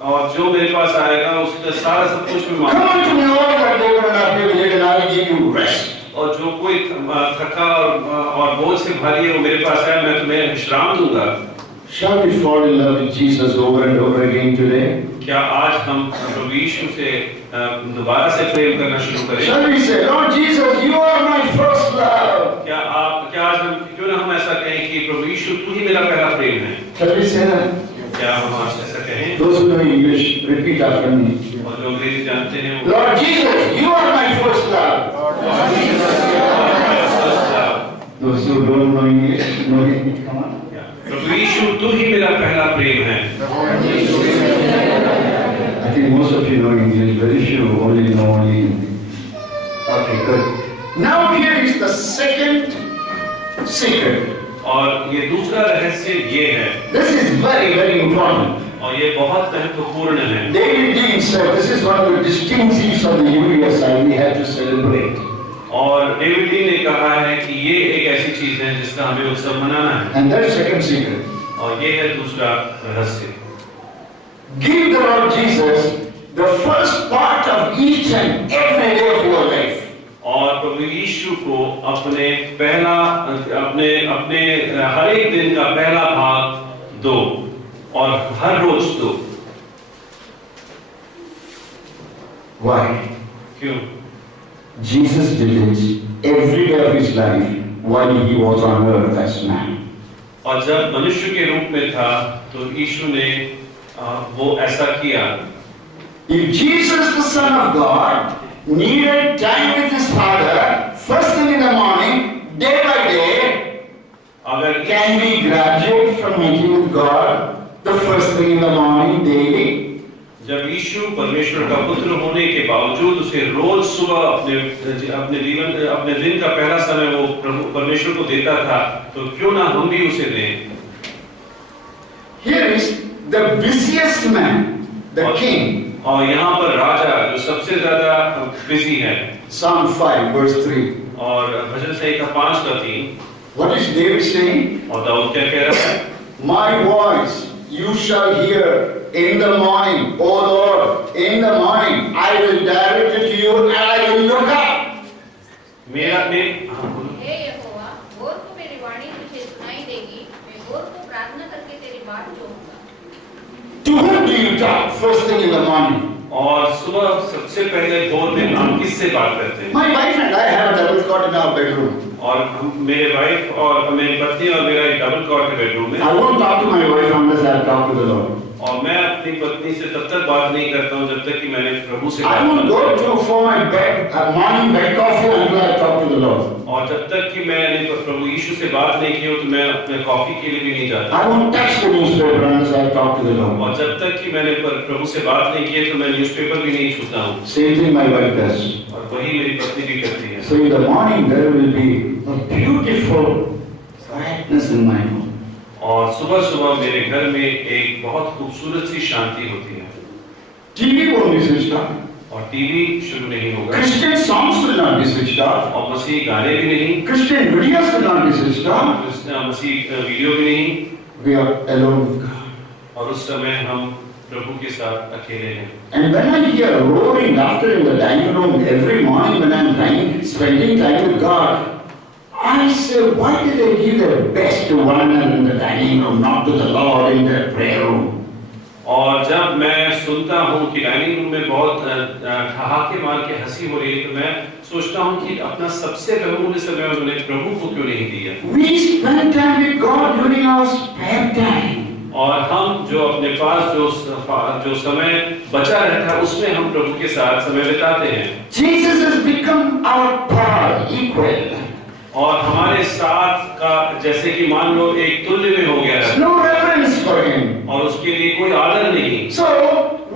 और जो मेरे पास आएगा उसका सारा सब कुछ मैं Come मांगूंगा। unto me, all that labor and are heavy laden, I will give you rest. और जो कोई थका और बोझ से भारी है वो मेरे पास आए, मैं तुम्हें विश्राम दूंगा। Shall we fall in love with Jesus over and over again today? क्या आज हम प्रभु यीशु से दोबारा से प्रेम करना शुरू करें? Shall we say, Lord Jesus, you are my first love? क्या आज हम क्यों ना हम ऐसा कहें कि प्रभु यीशु तू ही मेरा पहला प्रेम है? Shall we say that? क्या हम आज ऐसा कहें? Those who know English, repeat after me. और जो अंग्रेजी जानते हैं वो Lord Jesus, you are my first love. Those who don't know English, know it. Come on. प्रभु यीशु तू ही मेरा पहला प्रेम है। I think most of you know English, very few only know only Hindi. Okay, good. Now here is the second secret. और ये दूसरा रहस्य ये है, This is very, very important. और ये बहुत महत्वपूर्ण है। David Dean said this is one of the distinctives of the UESI we have to celebrate. और डेविड ली ने कहा है कि ये एक ऐसी चीज है जिसका हमें उत्सव मनाना है। And that's second secret. और ये है दूसरा रहस्य। Give the Lord Jesus the first part of each and every day of your life. और प्रभु यीशु को अपने हर एक दिन का पहला भाग दो और हर रोज दो। Why? क्यों? Jesus did it every day of his life while he was on earth as man. और जब मनुष्य के रूप में था तो यीशु ने वो ऐसा किया If Jesus, the Son of God, needed time with his Father, first thing in the morning, day by day, अगर can we graduate from meeting with God the first thing in the morning, daily? जब यीशु परमेश्वर का पुत्र होने के बावजूद उसे रोज सुबह अपने दिन का पहला समय वो प्रभु परमेश्वर को देता था, तो क्यों ना हम भी उसे दें। Here is the busiest man, the king. और यहाँ पर राजा जो सबसे ज्यादा बिजी है, Psalm 5 verse 3. और भजन संहिता 5:3, What is David saying? और दाऊद क्या कह रहा है? My voice you shall hear in the morning, O Lord, in the morning I will direct it to you and I will look up. मेरा ने हे यहोवा, भोर को मेरी वाणी तुझे सुनाई देगी, मैं भोर को प्रार्थना करके तेरी बात जोहूंगा। To whom do you talk first thing in the morning? और सुबह सबसे पहले भोर में हम किससे बात करते हैं? My wife and I have a double cot in our bedroom. और मेरे वाइफ और मेरी पत्नी और मेरा एक डबल कॉट है बेडरूम में। I won't talk to my wife unless I talk to the Lord. और मैं अपनी पत्नी से तब तक बात नहीं करता हूँ जब तक कि मैंने प्रभु से I won't go to for my bed, morning bed coffee until I talk to the Lord. और जब तक कि मैंने प्रभु यीशु से बात नहीं की हो तो मैं अपने कॉफी के लिए भी नहीं जाता। I won't touch the newspaper unless I talk to the Lord. और जब तक कि मैंने प्रभु से बात नहीं की है तो मैं न्यूज़पेपर भी नहीं छूता हूँ। Same thing my wife does. और वही मेरी पत्नी भी करती है। So in the morning there will be a beautiful quietness in my home. और सुबह सुबह मेरे घर में एक बहुत खूबसूरत सी शांति होती है। TV won't be switched off. और टीवी शुरू नहीं होगा। Christian songs will not be switched off. और मसीह गाने भी नहीं। Christian videos will not be switched off. Masih video भी नहीं। We are alone with God. और उस समय हम प्रभु के साथ अकेले हैं। And when I hear roaring laughter in the dining room every morning when I am spending time with God, I say, why did they give their best to one another in the dining room, not to the Lord in their prayer room? और जब मैं सुनता हूँ कि dining room में बहुत ठहाके मार के हंसी हो रही है तो मैं सोचता हूँ कि अपना सबसे बहुमूल्य समय उन्होंने प्रभु को क्यों नहीं दिया। We spend time with God during our spare time. और हम जो अपने पास जो समय बचा रहता है उसमें हम प्रभु के साथ समय बिताते हैं। Jesus has become our par, equal. और हमारे साथ का जैसे कि मान लो एक तुल्य में हो गया है। No reverence for him. और उसके लिए कोई आदर नहीं। So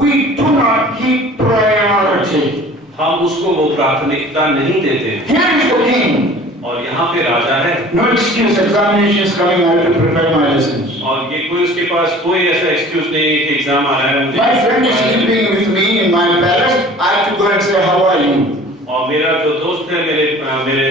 we do not give priority. हम उसको वो प्राथमिकता नहीं देते। Here is the king. और यहाँ पे राजा है। No excuse. Examination is coming. I have to prepare my lessons. और ये कोई उसके पास कोई ऐसा एक्सक्यूज नहीं है कि एग्जाम आ रहा है मुझे। My friend is sleeping with me in my palace. I have to go and say, how are you? और मेरा जो दोस्त है मेरे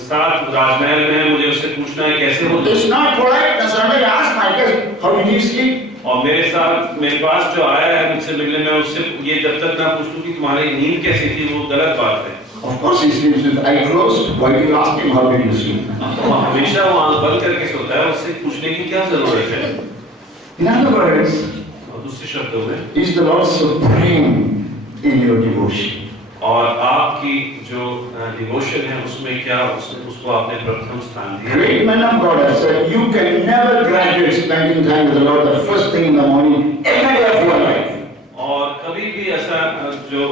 साथ राजमहल में है, मुझे उससे पूछना है कैसे हो। It's not polite. Somebody asked my guest, how did you sleep? और मेरे साथ मेरे पास जो आया है मुझसे मिलने में उससे ये जब तक ना पूछूं कि तुम्हारी नींद कैसी थी वो गलत बात है। Of course he sleeps with eyes closed. Why do you ask him how did you sleep? वो हमेशा वो आंख बंद करके सोता है, उससे पूछने की क्या जरूरत है। In other words, और दूसरे शब्दों में is the Lord supreme in your devotion? और आपकी जो डिवोशन है उसमें क्या उसको आपने प्रथम स्थान दिया। Great men of God have said you can never graduate spending time with the Lord the first thing in the morning every day of your life. और कभी भी ऐसा जो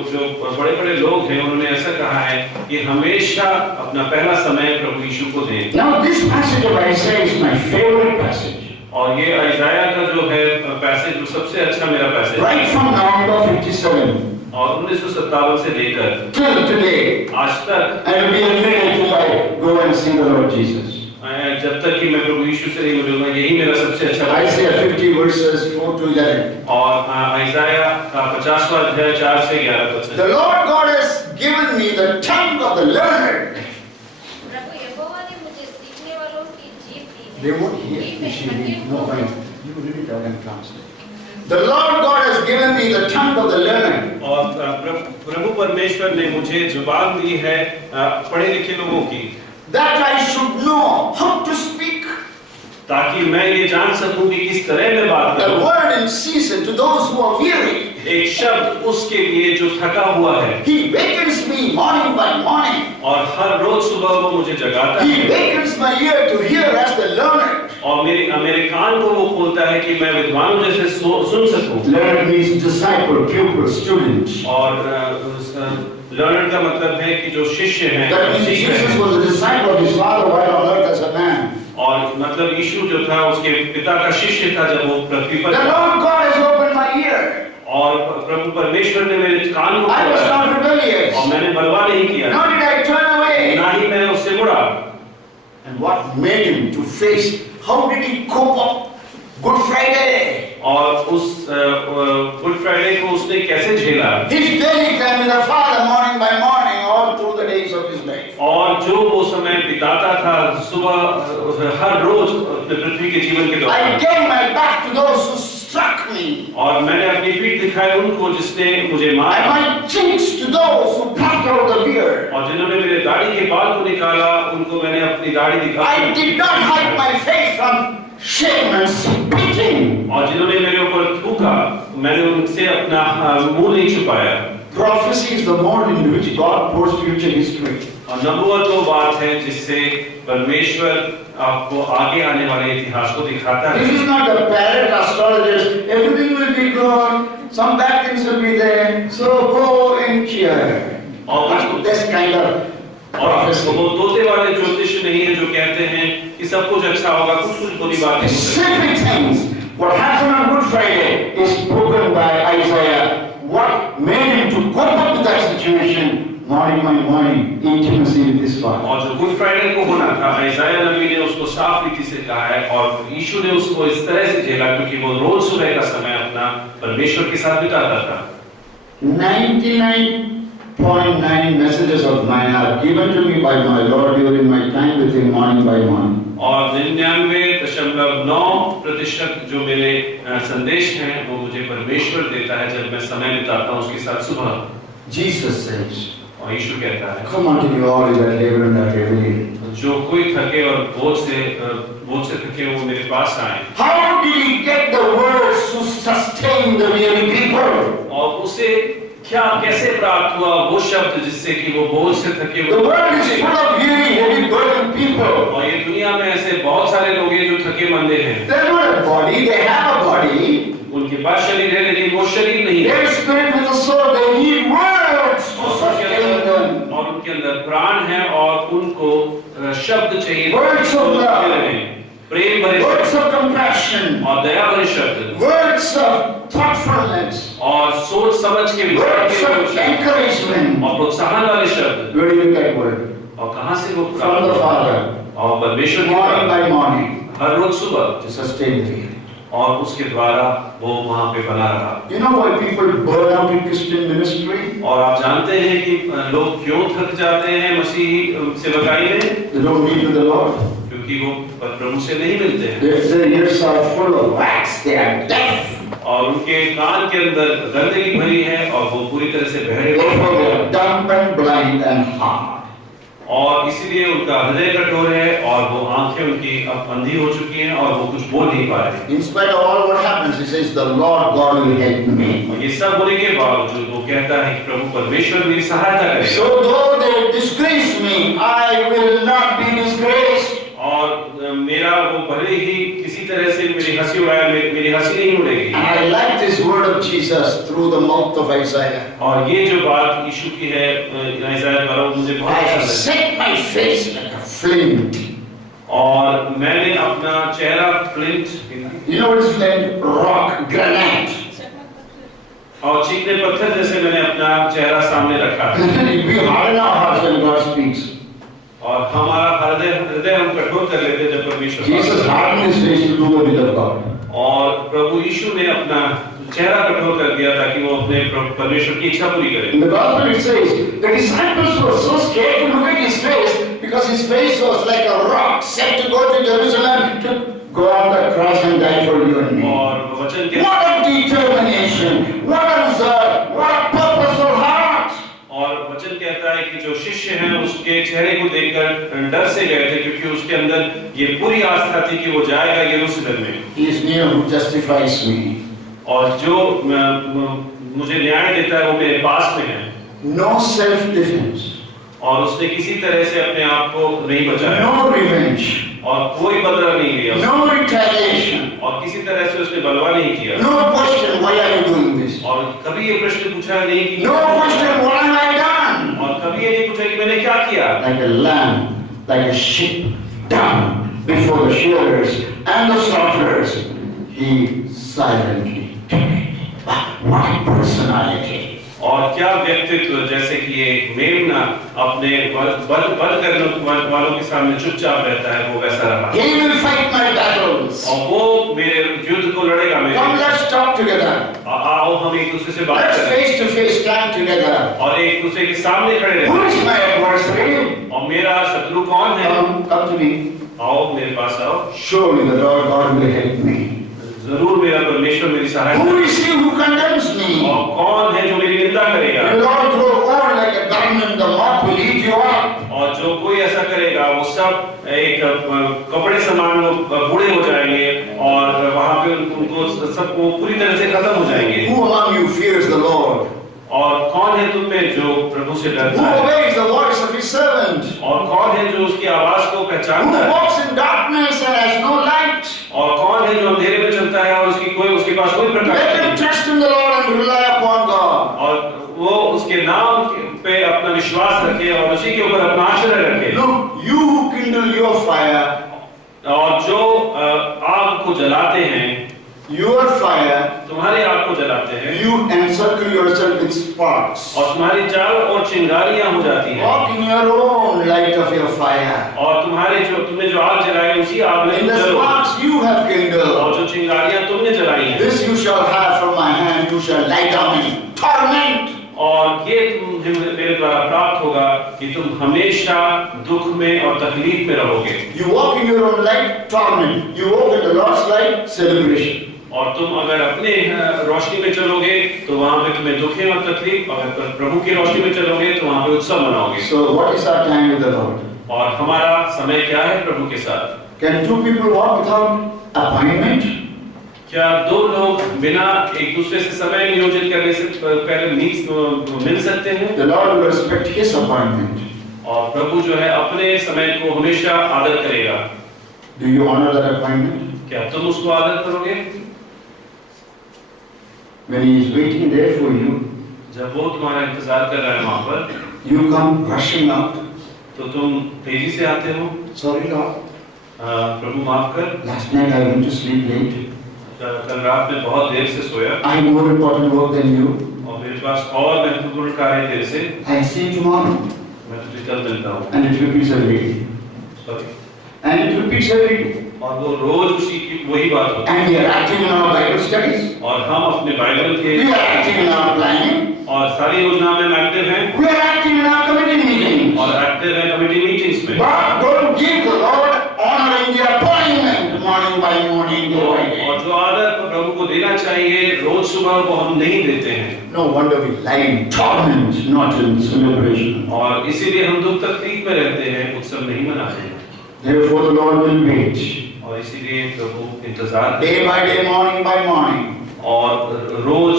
बड़े-बड़े लोग हैं उन्होंने ऐसा कहा है कि हमेशा अपना पहला समय प्रभु यीशु को दें। Now this passage of Isaiah is my favorite passage. और ये आइज़ाया का जो है पैसेज वो सबसे अच्छा मेरा पैसेज। Right from November 57. और 1957 से लेकर till today, आज तक I will be every day till I go and see the Lord Jesus. जब तक कि मैं प्रभु यीशु से नहीं मिलूंगा यही मेरा सबसे अच्छा Isaiah 50 verses 4 to 11. और आइज़ाया का 50वां अध्याय 4 से 11 तक। The Lord God has given me the tongue of the learned. प्रभु यहोवा ने मुझे सीखने वालों की जीभ दी है। They won't hear. कि मैं You should read. अन्यों No, को- fine. You read it out and translate. The Lord God has given me the tongue of the learned. और प्रभु परमेश्वर ने मुझे जुबान दी है पढ़े लिखे लोगों की, That I should know how to speak ताकि मैं ये जान सकूं कि किस तरह मैं बात A करूं। word in season to those who are weary. एक शब्द उसके लिए जो थका हुआ है, He wakens me morning by morning. और हर रोज सुबह वो मुझे जगाता He है, wakens my ear to hear as the learned. और मेरे कान को वो खोलता है कि मैं विद्वानों जैसे सुन सकूं। Learned means disciple, pupil, student. और लर्नर का मतलब है कि जो शिष्य हैं, That means सीख रहे Jesus हैं। was a disciple of his father while on earth as a man. और मतलब यीशु जो था उसके पिता का शिष्य था जब वो पृथ्वी The पर था। Lord God has opened my ear. और प्रभु परमेश्वर ने मेरे कान को I was खोला not rebellious. और मैंने बलवा नहीं किया, Nor did I turn away. ना ही मैं उससे मुड़ा। And what made him to face? How did he cope up Good Friday? और उस गुड फ्राइडे को उसने कैसे झेला, His daily time with the Father, morning by morning, all through the days of his life. और जो वो समय बिताता था सुबह हर रोज अपने पृथ्वी के जीवन के I दौरान। gave my back to those who struck me. और मैंने अपनी पीठ दिखाई उनको जिसने मुझे And मारा, my cheeks to those who plucked out the beard. और जिन्होंने मेरे दाढ़ी के बाल को निकाला उनको मैंने अपनी दाढ़ी I दिखाई, did not hide my face from shame and spitting. और जिन्होंने मेरे ऊपर थूका मैंने उनसे अपना मुंह नहीं छुपाया। Prophecy is the mode in which God pours future history. और नबूवत वो बात है जिससे परमेश्वर आपको आगे आने वाले इतिहास को दिखाता This है। is not the parrot astrologers. Everything will be good. Some bad things will be there. So go and cheer. और This kind of और prophecy. वो तोते वाले ज्योतिष नहीं है जो कहते हैं कि सब कुछ अच्छा होगा, कुछ बुरी बातें हो सकती Specific things. What happened on Good Friday is spoken by Isaiah. What made him to cope up with that situation? Morning by morning, intimacy with his हैं। Father. और जो गुड फ्राइडे को होना था, आइज़ाया नबी ने उसको साफ रीति से कहा है और यीशु ने उसको इस तरह से झेला क्योंकि वो रोज सुबह का समय अपना परमेश्वर के साथ बिताता था। 99.9 messages of mine are given to me by my Lord during my time with him morning by morning. और 99.9% जो मेरे संदेश हैं वो मुझे परमेश्वर देता है जब मैं समय बिताता हूँ उसके साथ सुबह। Jesus says, और यीशु कहता है, come unto me all you that labor and are heavy laden. जो कोई थके और बोझ से थके वो मेरे पास आए। How did he get the words to sustain the weary people? और उसे कैसे प्राप्त हुआ वो शब्द जिससे कि वो बोझ से थके The world is full of weary, heavy burdened people. और ये दुनिया में ऐसे बहुत सारे लोग हैं जो थके मंदे हैं। They're not a body, they have a body. उनके पास शरीर है लेकिन वो शरीर नहीं है। Their spirit with the soul, they need words to और sustain them. उनके अंदर प्राण है और उनको शब्द चाहिए, Words of love. प्रेम भरे Words शब्द of compassion. और दया भरे शब्द Words of thoughtfulness. और सोच समझ के विचार Words के of शब्द encouragement. और प्रोत्साहन वाले शब्द। Where do you get that word? और कहाँ से वो From the Father. और परमेश्वर की Morning तरफ by morning. हर रोज सुबह To sustain the faith. और उसके द्वारा वो वहाँ पे बना रहा। You know why people burn out in Christian ministry? और आप जानते हैं कि लोग क्यों थक जाते हैं मसीही सेवकाई में? They don't meet with the Lord. क्योंकि वो प्रभु से नहीं मिलते हैं Their ears are full of wax. They are deaf. और उनके कान के अंदर गंदगी भरी है और वो पूरी तरह से बहरे हुए Therefore, they हैं। are dumb and blind and hard. और इसीलिए उनका हृदय कठोर है और वो आंखें उनकी अब अंधी हो चुकी हैं और वो कुछ बोल नहीं पा रहे। In spite of all what happens, he says, "The Lord God will help me." और ये सब होने के बावजूद वो कहता है कि प्रभु परमेश्वर मेरी सहायता करेगा। So though they disgrace me, I will not be disgraced. और मेरा वो भले ही किसी तरह से मेरी हंसी उड़ाए, मेरी हंसी नहीं उड़ेगी। And I like this word of Jesus through the mouth of Isaiah. और ये जो बात यीशु की है आइज़ाया द्वारा वो मुझे बहुत I अच्छा have लगा। set my face like a flint. और मैंने अपना चेहरा flint You know what is flint? Rock, granite. और चीकने पत्थर जैसे मैंने अपना चेहरा सामने रखा We harden our hearts when God speaks. और हमारा हृदय हम कठोर कर लेते हैं जब परमेश्वर Jesus hardened his face to do the will of God. और प्रभु यीशु ने अपना चेहरा कठोर कर दिया ताकि वो अपने परमेश्वर की इच्छा पूरी करे। In the gospel it says, the disciples were so scared to look at his face because his face was like a rock set to go to Jerusalem to go on the cross and die for you and me. और वचन के What a determination! What a resolve! What a purposeful heart! और वचन कहता है कि जो शिष्य हैं उसके चेहरे को देखकर डर से गए थे, क्योंकि उसके अंदर ये पूरी आस्था थी कि वो जाएगा यरूशलेम में। He is near who justifies me. और जो मुझे न्याय देता है वो मेरे पास में है। No self-defense. और उसने किसी तरह से अपने आप को नहीं बचाया, No revenge. और कोई बदला नहीं लिया, No retaliation. और किसी तरह से उसने बलवा नहीं किया, No question, why are you doing this? और कभी ये प्रश्न पूछा नहीं कि No question, what have I done? और कभी ये नहीं पूछा कि मैंने क्या किया। Like a lamb, like a sheep, dumb before the shearers and the slaughterers, he silently took it. What personality! और क्या व्यक्तित्व, जैसे कि एक मेमना अपने बल करने वालों के सामने चुपचाप रहता है, वो वैसा रहा। He will fight my battles. और वो मेरे युद्ध को लड़ेगा मेरे। Come, let's talk together. आओ हम एक दूसरे से बात Let's करें, face to face stand together. और एक दूसरे के सामने खड़े Who रहें। is my adversary? और मेरा शत्रु कौन है? Come to me. आओ मेरे पास आओ। Surely the Lord God will help me. जरूर मेरा परमेश्वर मेरी सहायता Who करेगा। is he who condemns me? और कौन है जो मेरी निंदा करेगा? You will all grow old like a garment, the moth will eat you up. और जो कोई ऐसा करेगा वो सब एक कपड़े समान लोग बूढ़े हो जाएंगे, और वहां पे उनको सब वो पूरी तरह से खत्म हो जाएंगे। Who among you fears the Lord? और कौन है तुम में जो प्रभु से Who डरता है? obeys the voice of his servant? और कौन है जो उसकी आवाज को Who पहचानता है? walks in darkness and has no light? और कौन है जो अंधेरे में चलता है और उसके पास कोई प्रकाश Let नहीं? him trust in the Lord and rely upon God. और वो उसके नाम पे अपना विश्वास रखे और उसी के ऊपर अपना आश्रय रखे। Look, you who kindle your fire, और जो आग को जलाते हैं, your fire, तुम्हारी आग को जलाते हैं, you encircle yourself with sparks. और तुम्हारी चारों ओर चिंगारियां हो जाती हैं, Walk in your own light of your fire. और तुमने जो आग जलाई उसी आग में In the जलो, sparks you have और kindled, जो चिंगारियां तुमने जलाई हैं, this you shall have from my hand, you shall lie down in torment. और ये मेरे द्वारा प्राप्त होगा कि तुम हमेशा दुख में और तकलीफ में रहोगे। You walk in your own light, torment. You walk in the Lord's light, celebration. और तुम अगर अपने रोशनी में चलोगे तो वहां पे तुम्हें दुख है और तकलीफ, अगर प्रभु की रोशनी में चलोगे तो वहां पे उत्सव मनाओगे। So what is our time with the Lord? और हमारा समय क्या है प्रभु के साथ? Can two people walk without appointment? क्या दो लोग बिना एक दूसरे से समय नियोजित करने से पहले मिल सकते हैं? The Lord will respect his appointment. और प्रभु जो है अपने समय को हमेशा आदर करेगा। Do you honor that appointment? क्या तुम उसको आदर करोगे? When he is waiting there for you, जब वो तुम्हारा इंतजार कर रहा है वहां पर, you come rushing up. तो तुम तेजी से आते हो। Sorry Lord, प्रभु माफ कर, last night I went to sleep late. कल रात में बहुत देर से सोया, I have more important work than you. और मेरे पास और महत्वपूर्ण कार्य देर से, I see you tomorrow. मैं तुझे कल मिलता हूँ। And it repeats every day. Sorry. And it repeats every day. और वो रोज उसी की वही बात होती है। And we are active in our Bible studies. और हम अपने बाइबल के We are active in our planning. और सारी योजना में एक्टिव हैं, We are active in our committee meetings. और एक्टिव हैं कमेटी मीटिंग्स में। But don't give the Lord honor in the appointment morning by morning, day by day. और जो आदर प्रभु को देना चाहिए रोज सुबह वो हम नहीं देते हैं, No wonder we lie in torment, not in celebration. और इसीलिए हम दुख तकलीफ में रहते हैं, उत्सव नहीं मनाते हैं। Therefore the Lord will wait. और इसीलिए प्रभु इंतजार Day by day, morning by morning. और रोज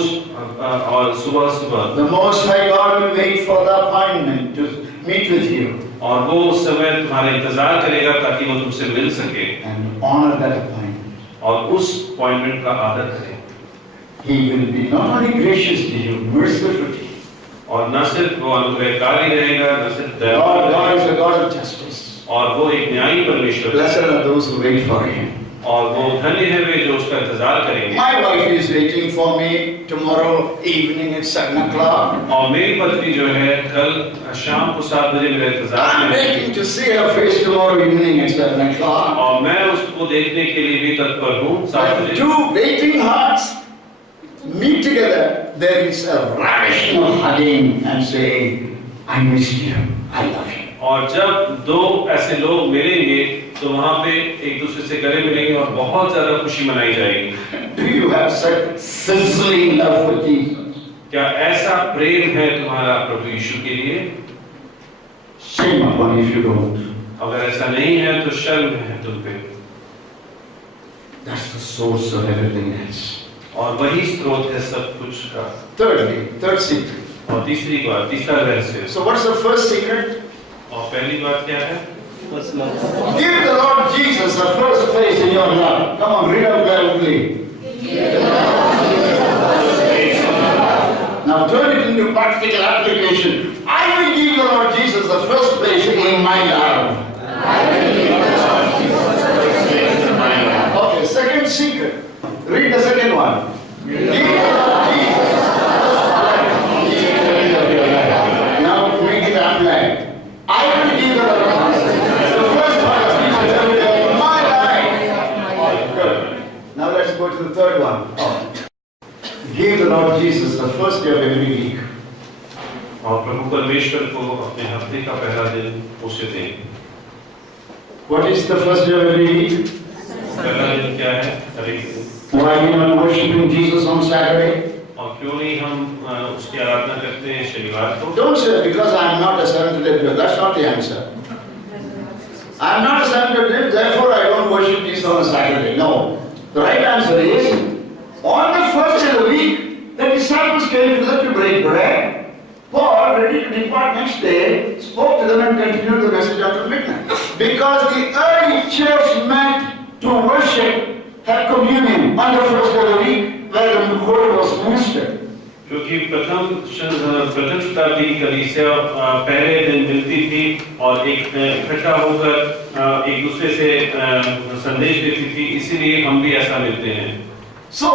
और सुबह सुबह, The Most High God will wait for the appointment to meet with you और वो उस समय तुम्हारा इंतजार करेगा ताकि वो तुमसे मिल सके and honor that appointment. और उस अपॉइंटमेंट का आदर करे। He will be not only gracious to you, merciful to you. और न सिर्फ वो अनुग्रहकारी रहेगा, न सिर्फ दयालु God रहेगा, is a God of justice. और वो एक न्यायी परमेश्वर है, Blessed are those who wait for Him. और वो धन्य है वे जो उसका इंतजार करेंगे। My wife is waiting for me tomorrow evening at 7 o'clock. और मेरी पत्नी जो है कल शाम को 7 बजे मेरे इंतजार I'm में है, waiting to see her face tomorrow evening at 7 o'clock. और मैं उसको देखने के लिए भी तत्पर हूँ 7 When बजे। two waiting hearts meet together, there is a rational hugging and saying, I missed you, I love you. और जब दो ऐसे लोग मिलेंगे तो वहाँ पे एक दूसरे से गले मिलेंगे और बहुत ज्यादा खुशी मनाई जाएगी। Do you have such sizzling love for Jesus? क्या ऐसा प्रेम है तुम्हारा प्रभु यीशु के लिए? Shame upon you if you don't. अगर ऐसा नहीं है तो शर्म है तुम पे। That's the source of everything else. और वही स्रोत है सब कुछ का। Thirdly, third secret. और तीसरी बात, तीसरा रहस्य। So what's the first secret? और पहली बात क्या है? Give the Lord Jesus the first place in your life. Come on, read out loudly. Now turn it into practical application. I will give the Lord Jesus the first place in my life. Okay, second secret. Read the second one. Give the Lord Jesus the first place of your life. Now make it apply. I will give the Lord Jesus the first part of Jesus every day in my life. Good. Now let's go to the third one. Give the Lord Jesus the first day of every week. और प्रभु परमेश्वर को अपने हफ्ते का पहला दिन उसे दें। What is the first day of every week? पहला दिन क्या है? हर एक दिन। Why are we not worshiping Jesus on Saturday? और क्यों नहीं हम उसकी आराधना करते हैं शनिवार को? Don't say because I am not a Seventh-day Adventist. That's not the answer. I am not a Seventh-day Adventist, therefore I don't worship Jesus on a Saturday. No. The right answer is, on the first day of the week, the disciples came together to break bread. Paul, ready to depart next day, spoke to them and continued the message until midnight. Because the early church met to worship, have communion on the first day of the week, where the word was ministered. क्योंकि प्रथम शताब्दी की कलीसिया पहले दिन मिलती थी और एक इकट्ठा होकर एक दूसरे से संदेश देती थी, इसीलिए हम भी ऐसा मिलते हैं। So,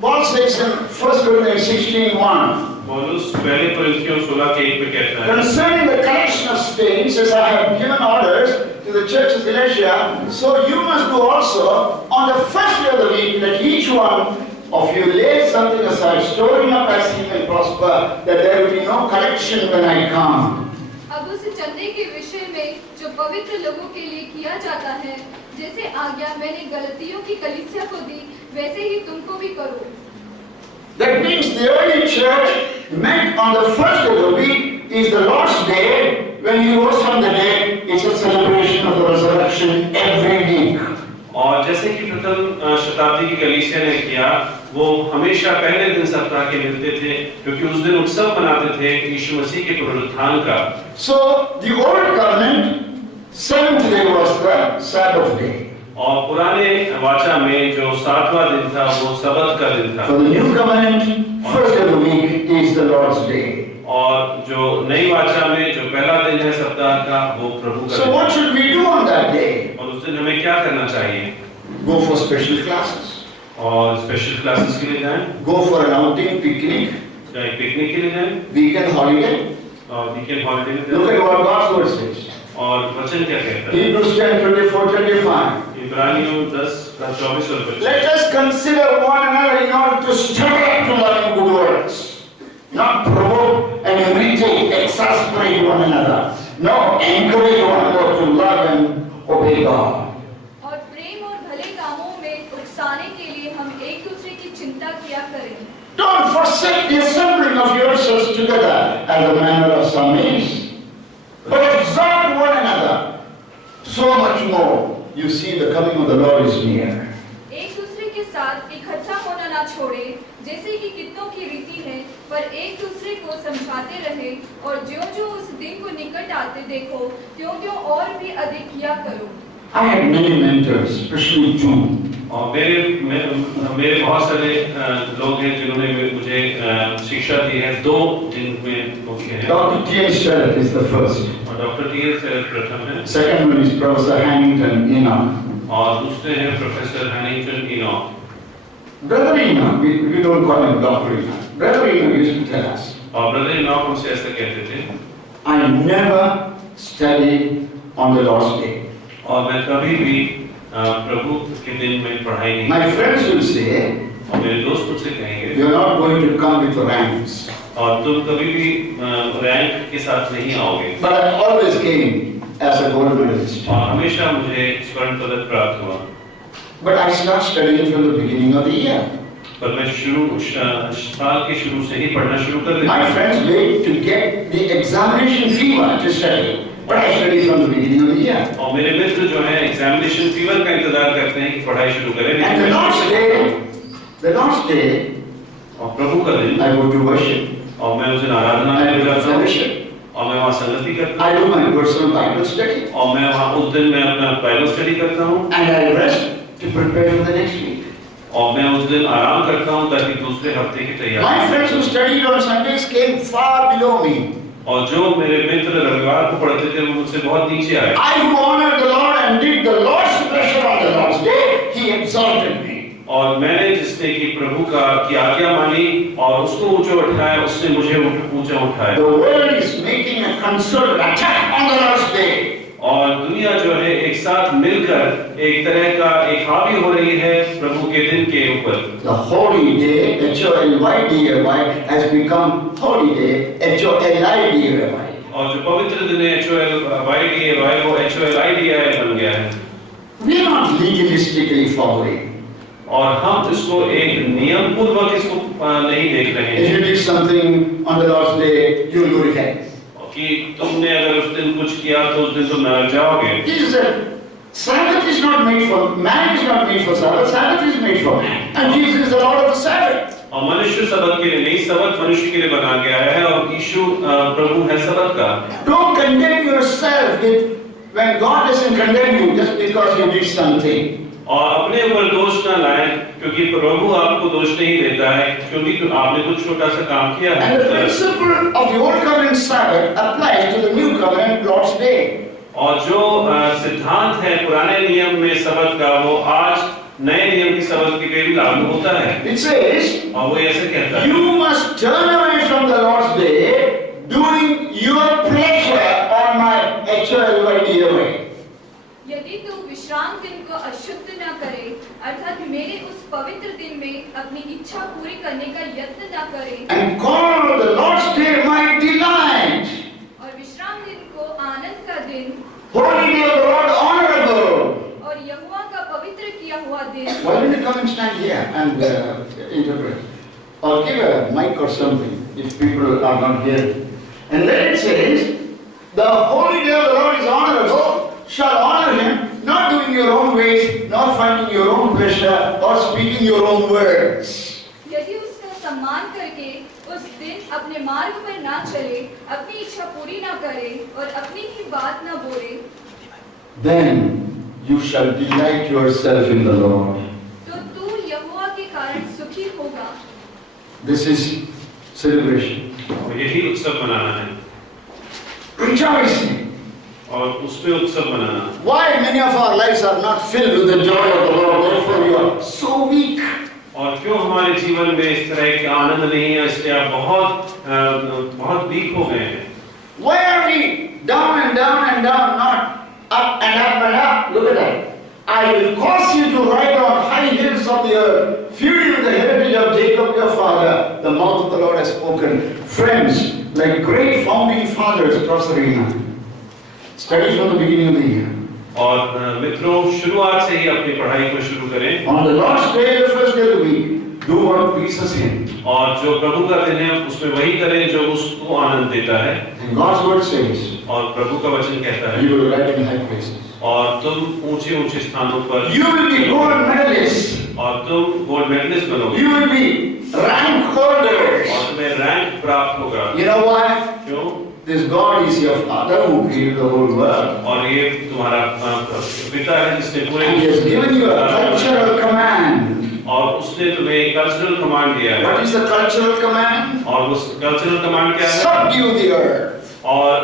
Paul says in 1 Corinthians 16:1, पौलुस पहले कोरिन्थियों 16:1 में कहता है, concerning the collection of stains, as I have given orders to the church of Galatia, so you must do also on the first day of the week, that each one of you lay something aside, storing up as he may prosper, that there will be no correction when I come. अब उस चंदे के विषय में जो पवित्र लोगों के लिए किया जाता है, जैसे आज्ञा मैंने गलतियों की कलीसिया को दी, वैसे ही तुमको भी करो। That means the early church met on the first day of the week is the Lord's day. When he rose from the dead, it's a celebration of the resurrection every week. और जैसे कि प्रथम शताब्दी की कलीसिया ने किया, वो हमेशा पहले दिन सप्ताह के मिलते थे, क्योंकि उस दिन उत्सव मनाते थे यीशु मसीह के पुनरुत्थान का। So the old covenant, seventh day was the Sabbath day. और पुराने वाचा में जो 7वां दिन था, वो सबत का दिन था। For the new covenant, first day of the week is the Lord's day. और जो नई वाचा में जो पहला दिन है सप्ताह का, वो प्रभु का। So what should we do on that day? और उस दिन हमें क्या करना चाहिए? Go for special classes. और स्पेशल क्लासेस के लिए जाएं, Go for an outing, picnic, या एक पिकनिक के लिए जाएं, weekend holiday. और वीकेंड हॉलिडे में Look जाएं। at what God's word says. और वचन क्या कहता है? Hebrews 10:24-25. इब्रानियों 10:24 और 25। Let us consider one another in order to stir up to love and good works, not provoke and irritate, exasperate one another. No, encourage one another to love and obey God. और प्रेम और भले कामों में उकसाने के लिए हम एक दूसरे की चिंता किया करें। Don't forsake the assembling of yourselves together as the manner of some is, but exhort one another. So much more, you see the coming of the Lord is near. एक दूसरे के साथ इकट्ठा होना ना छोड़े, जैसे कि कितनों की रीति है, पर एक दूसरे को समझाते रहे, और जो उस दिन को निकट आते देखो, त्यों और भी अधिक किया करो। I had many mentors, especially two. और मेरे बहुत सारे लोग हैं जिन्होंने मुझे शिक्षा दी है, दो जिनमें मुख्य हैं। Dr. T.S. Sterrett is the first. और डॉक्टर टी.एस. sterrett प्रथम है, Second one is Professor Hannington Enoch. और दूसरे हैं professor Hannington Enoch. Brother Enoch, we don't call him Dr. Enoch. Brother Enoch used to tell us, और brother Enoch हमसे ऐसा कहते थे, I never study on the Lord's day. और मैं कभी भी प्रभु के दिन में पढ़ाई नहीं। My friends will say, और मेरे दोस्त मुझसे कहेंगे, you're not going to come with ranks. और तुम कभी भी रैंक के साथ नहीं आओगे। But I always came as a gold medalist. और हमेशा मुझे स्वर्ण पदक प्राप्त हुआ। But I started studying from the beginning of the year. पर मैं साल के शुरू से ही पढ़ना शुरू कर देता My हूँ। friends wait to get the examination fever to study. But I study from the beginning of the year. और मेरे मित्र जो हैं एग्जामिनेशन फीवर का इंतजार करते हैं कि पढ़ाई शुरू करें। And लेकिन the last day, और प्रभु का दिन, I go to worship. और मैं उस दिन आराधना I में do जाता हूँ, fellowship. और मैं वहाँ संगति करता I हूँ, do my personal Bible study. और मैं वहाँ उस दिन मैं अपना बाइबल स्टडी करता हूँ, And I rest to prepare for the next week. और मैं उस दिन आराम करता हूँ ताकि दूसरे हफ्ते की तैयारी। My friends who studied on Sundays came far below me. और जो मेरे मित्र रविवार को पढ़ते थे वो मुझसे बहुत नीचे आए। I who honored the Lord and did the Lord's pleasure on the Lord's day, He exalted me. और मैंने जिसने की प्रभु की आज्ञा मानी और उसको ऊंचा उठाया, उसने मुझे ऊंचा उठाया। The world is making a concerted attack on the Lord's day. और दुनिया जो है एक साथ मिलकर एक तरह का एक हावी हो रही है प्रभु के दिन के ऊपर। The holy day, HOLYDAY, has become holy day, HOLIDAY. और जो पवित्र दिन है HOLYDAY वो HOLIDAY बन गया है। We are not legalistically following. और हम इसको एक नियम पूर्वक इसको नहीं देख रहे If हैं you did something on the Lord's day, you'll go to hell. कि तुमने अगर उस दिन कुछ किया तो उस दिन तुम नरक जाओगे। Jesus said, Sabbath is not made for man, is not made for Sabbath. Sabbath is made for man, and Jesus is the Lord of the Sabbath. और मनुष्य सबत के लिए नहीं, सबत मनुष्य के लिए बना गया है और यीशु प्रभु है सबत का। Don't condemn yourself when God doesn't condemn you just because you did something. और अपने ऊपर दोष न लाएं क्योंकि प्रभु आपको दोष नहीं देता है क्योंकि आपने कुछ छोटा सा काम किया है। And the principle of the Old Covenant Sabbath applies to the New Covenant Lord's Day. और जो सिद्धांत है पुराने नियम में सबत का वो आज नए नियम की सबत के लिए भी लागू होता है। It says, और वो ऐसे कहता है, you must turn away from the Lord's Day, doing your pleasure on my HOLYDAY way. यदि तू विश्राम दिन को अशुद्ध न करे अर्थात मेरे उस पवित्र दिन में अपनी इच्छा पूरी करने का यत्न न करे And call the Lord's Day my delight. और विश्राम दिन को आनंद का दिन Holy day of the Lord honorable. और यहोवा का पवित्र किया हुआ दिन। Why don't you come and stand here and interpret? Or give a mic or something if people are not here. And then it says, the holy day of the Lord is honorable, shall honor him, not doing your own ways, not finding your own pleasure, or speaking your own words. यदि उसका सम्मान करके उस दिन अपने मार्ग पर ना चले, अपनी इच्छा पूरी ना करे और अपनी ही बात ना बोले, Then you shall delight yourself in the Lord. तो तू यहोवा के कारण सुखी होगा। This is celebration. और यही उत्सव मनाना है Rejoicing. और उसमें उत्सव मनाना। Why many of our lives are not filled with the joy of the Lord? Therefore you are so weak. और क्यों हमारे जीवन में इस तरह का आनंद नहीं है, इसलिए आप बहुत वीक हो गए हैं। Why are we down and down and down, not up and up and up? Look at that. I will cause you to ride on high hills of the earth, feuding with the heritage of Jacob your father. The mouth of the Lord has spoken. Friends, like great founding fathers across the arena. Study from the beginning of the year. और मित्रों शुरुआत से ही अपनी पढ़ाई को शुरू करें। On the last day, the first day of the week, do what pleases Him. और जो प्रभु का दिन है उसमें वही करें जो उसको आनंद देता है। And God's word says, और प्रभु का वचन कहता है, you will ride in high places. और तुम ऊंचे ऊंचे स्थानों पर, You will be gold medalists. और तुम गोल्ड मेडलिस्ट बनोगे, You will be rank holders. और तुम्हें रैंक प्राप्त होगा। You know why? क्यों? This God is your Father who created the whole world. और ये तुम्हारा पिता है जिसने पूरे And He has given you a cultural command. और उसने तुम्हें कल्चरल कमांड दिया है। What is the cultural command? और वो कल्चरल कमांड क्या है? Subdue the earth. और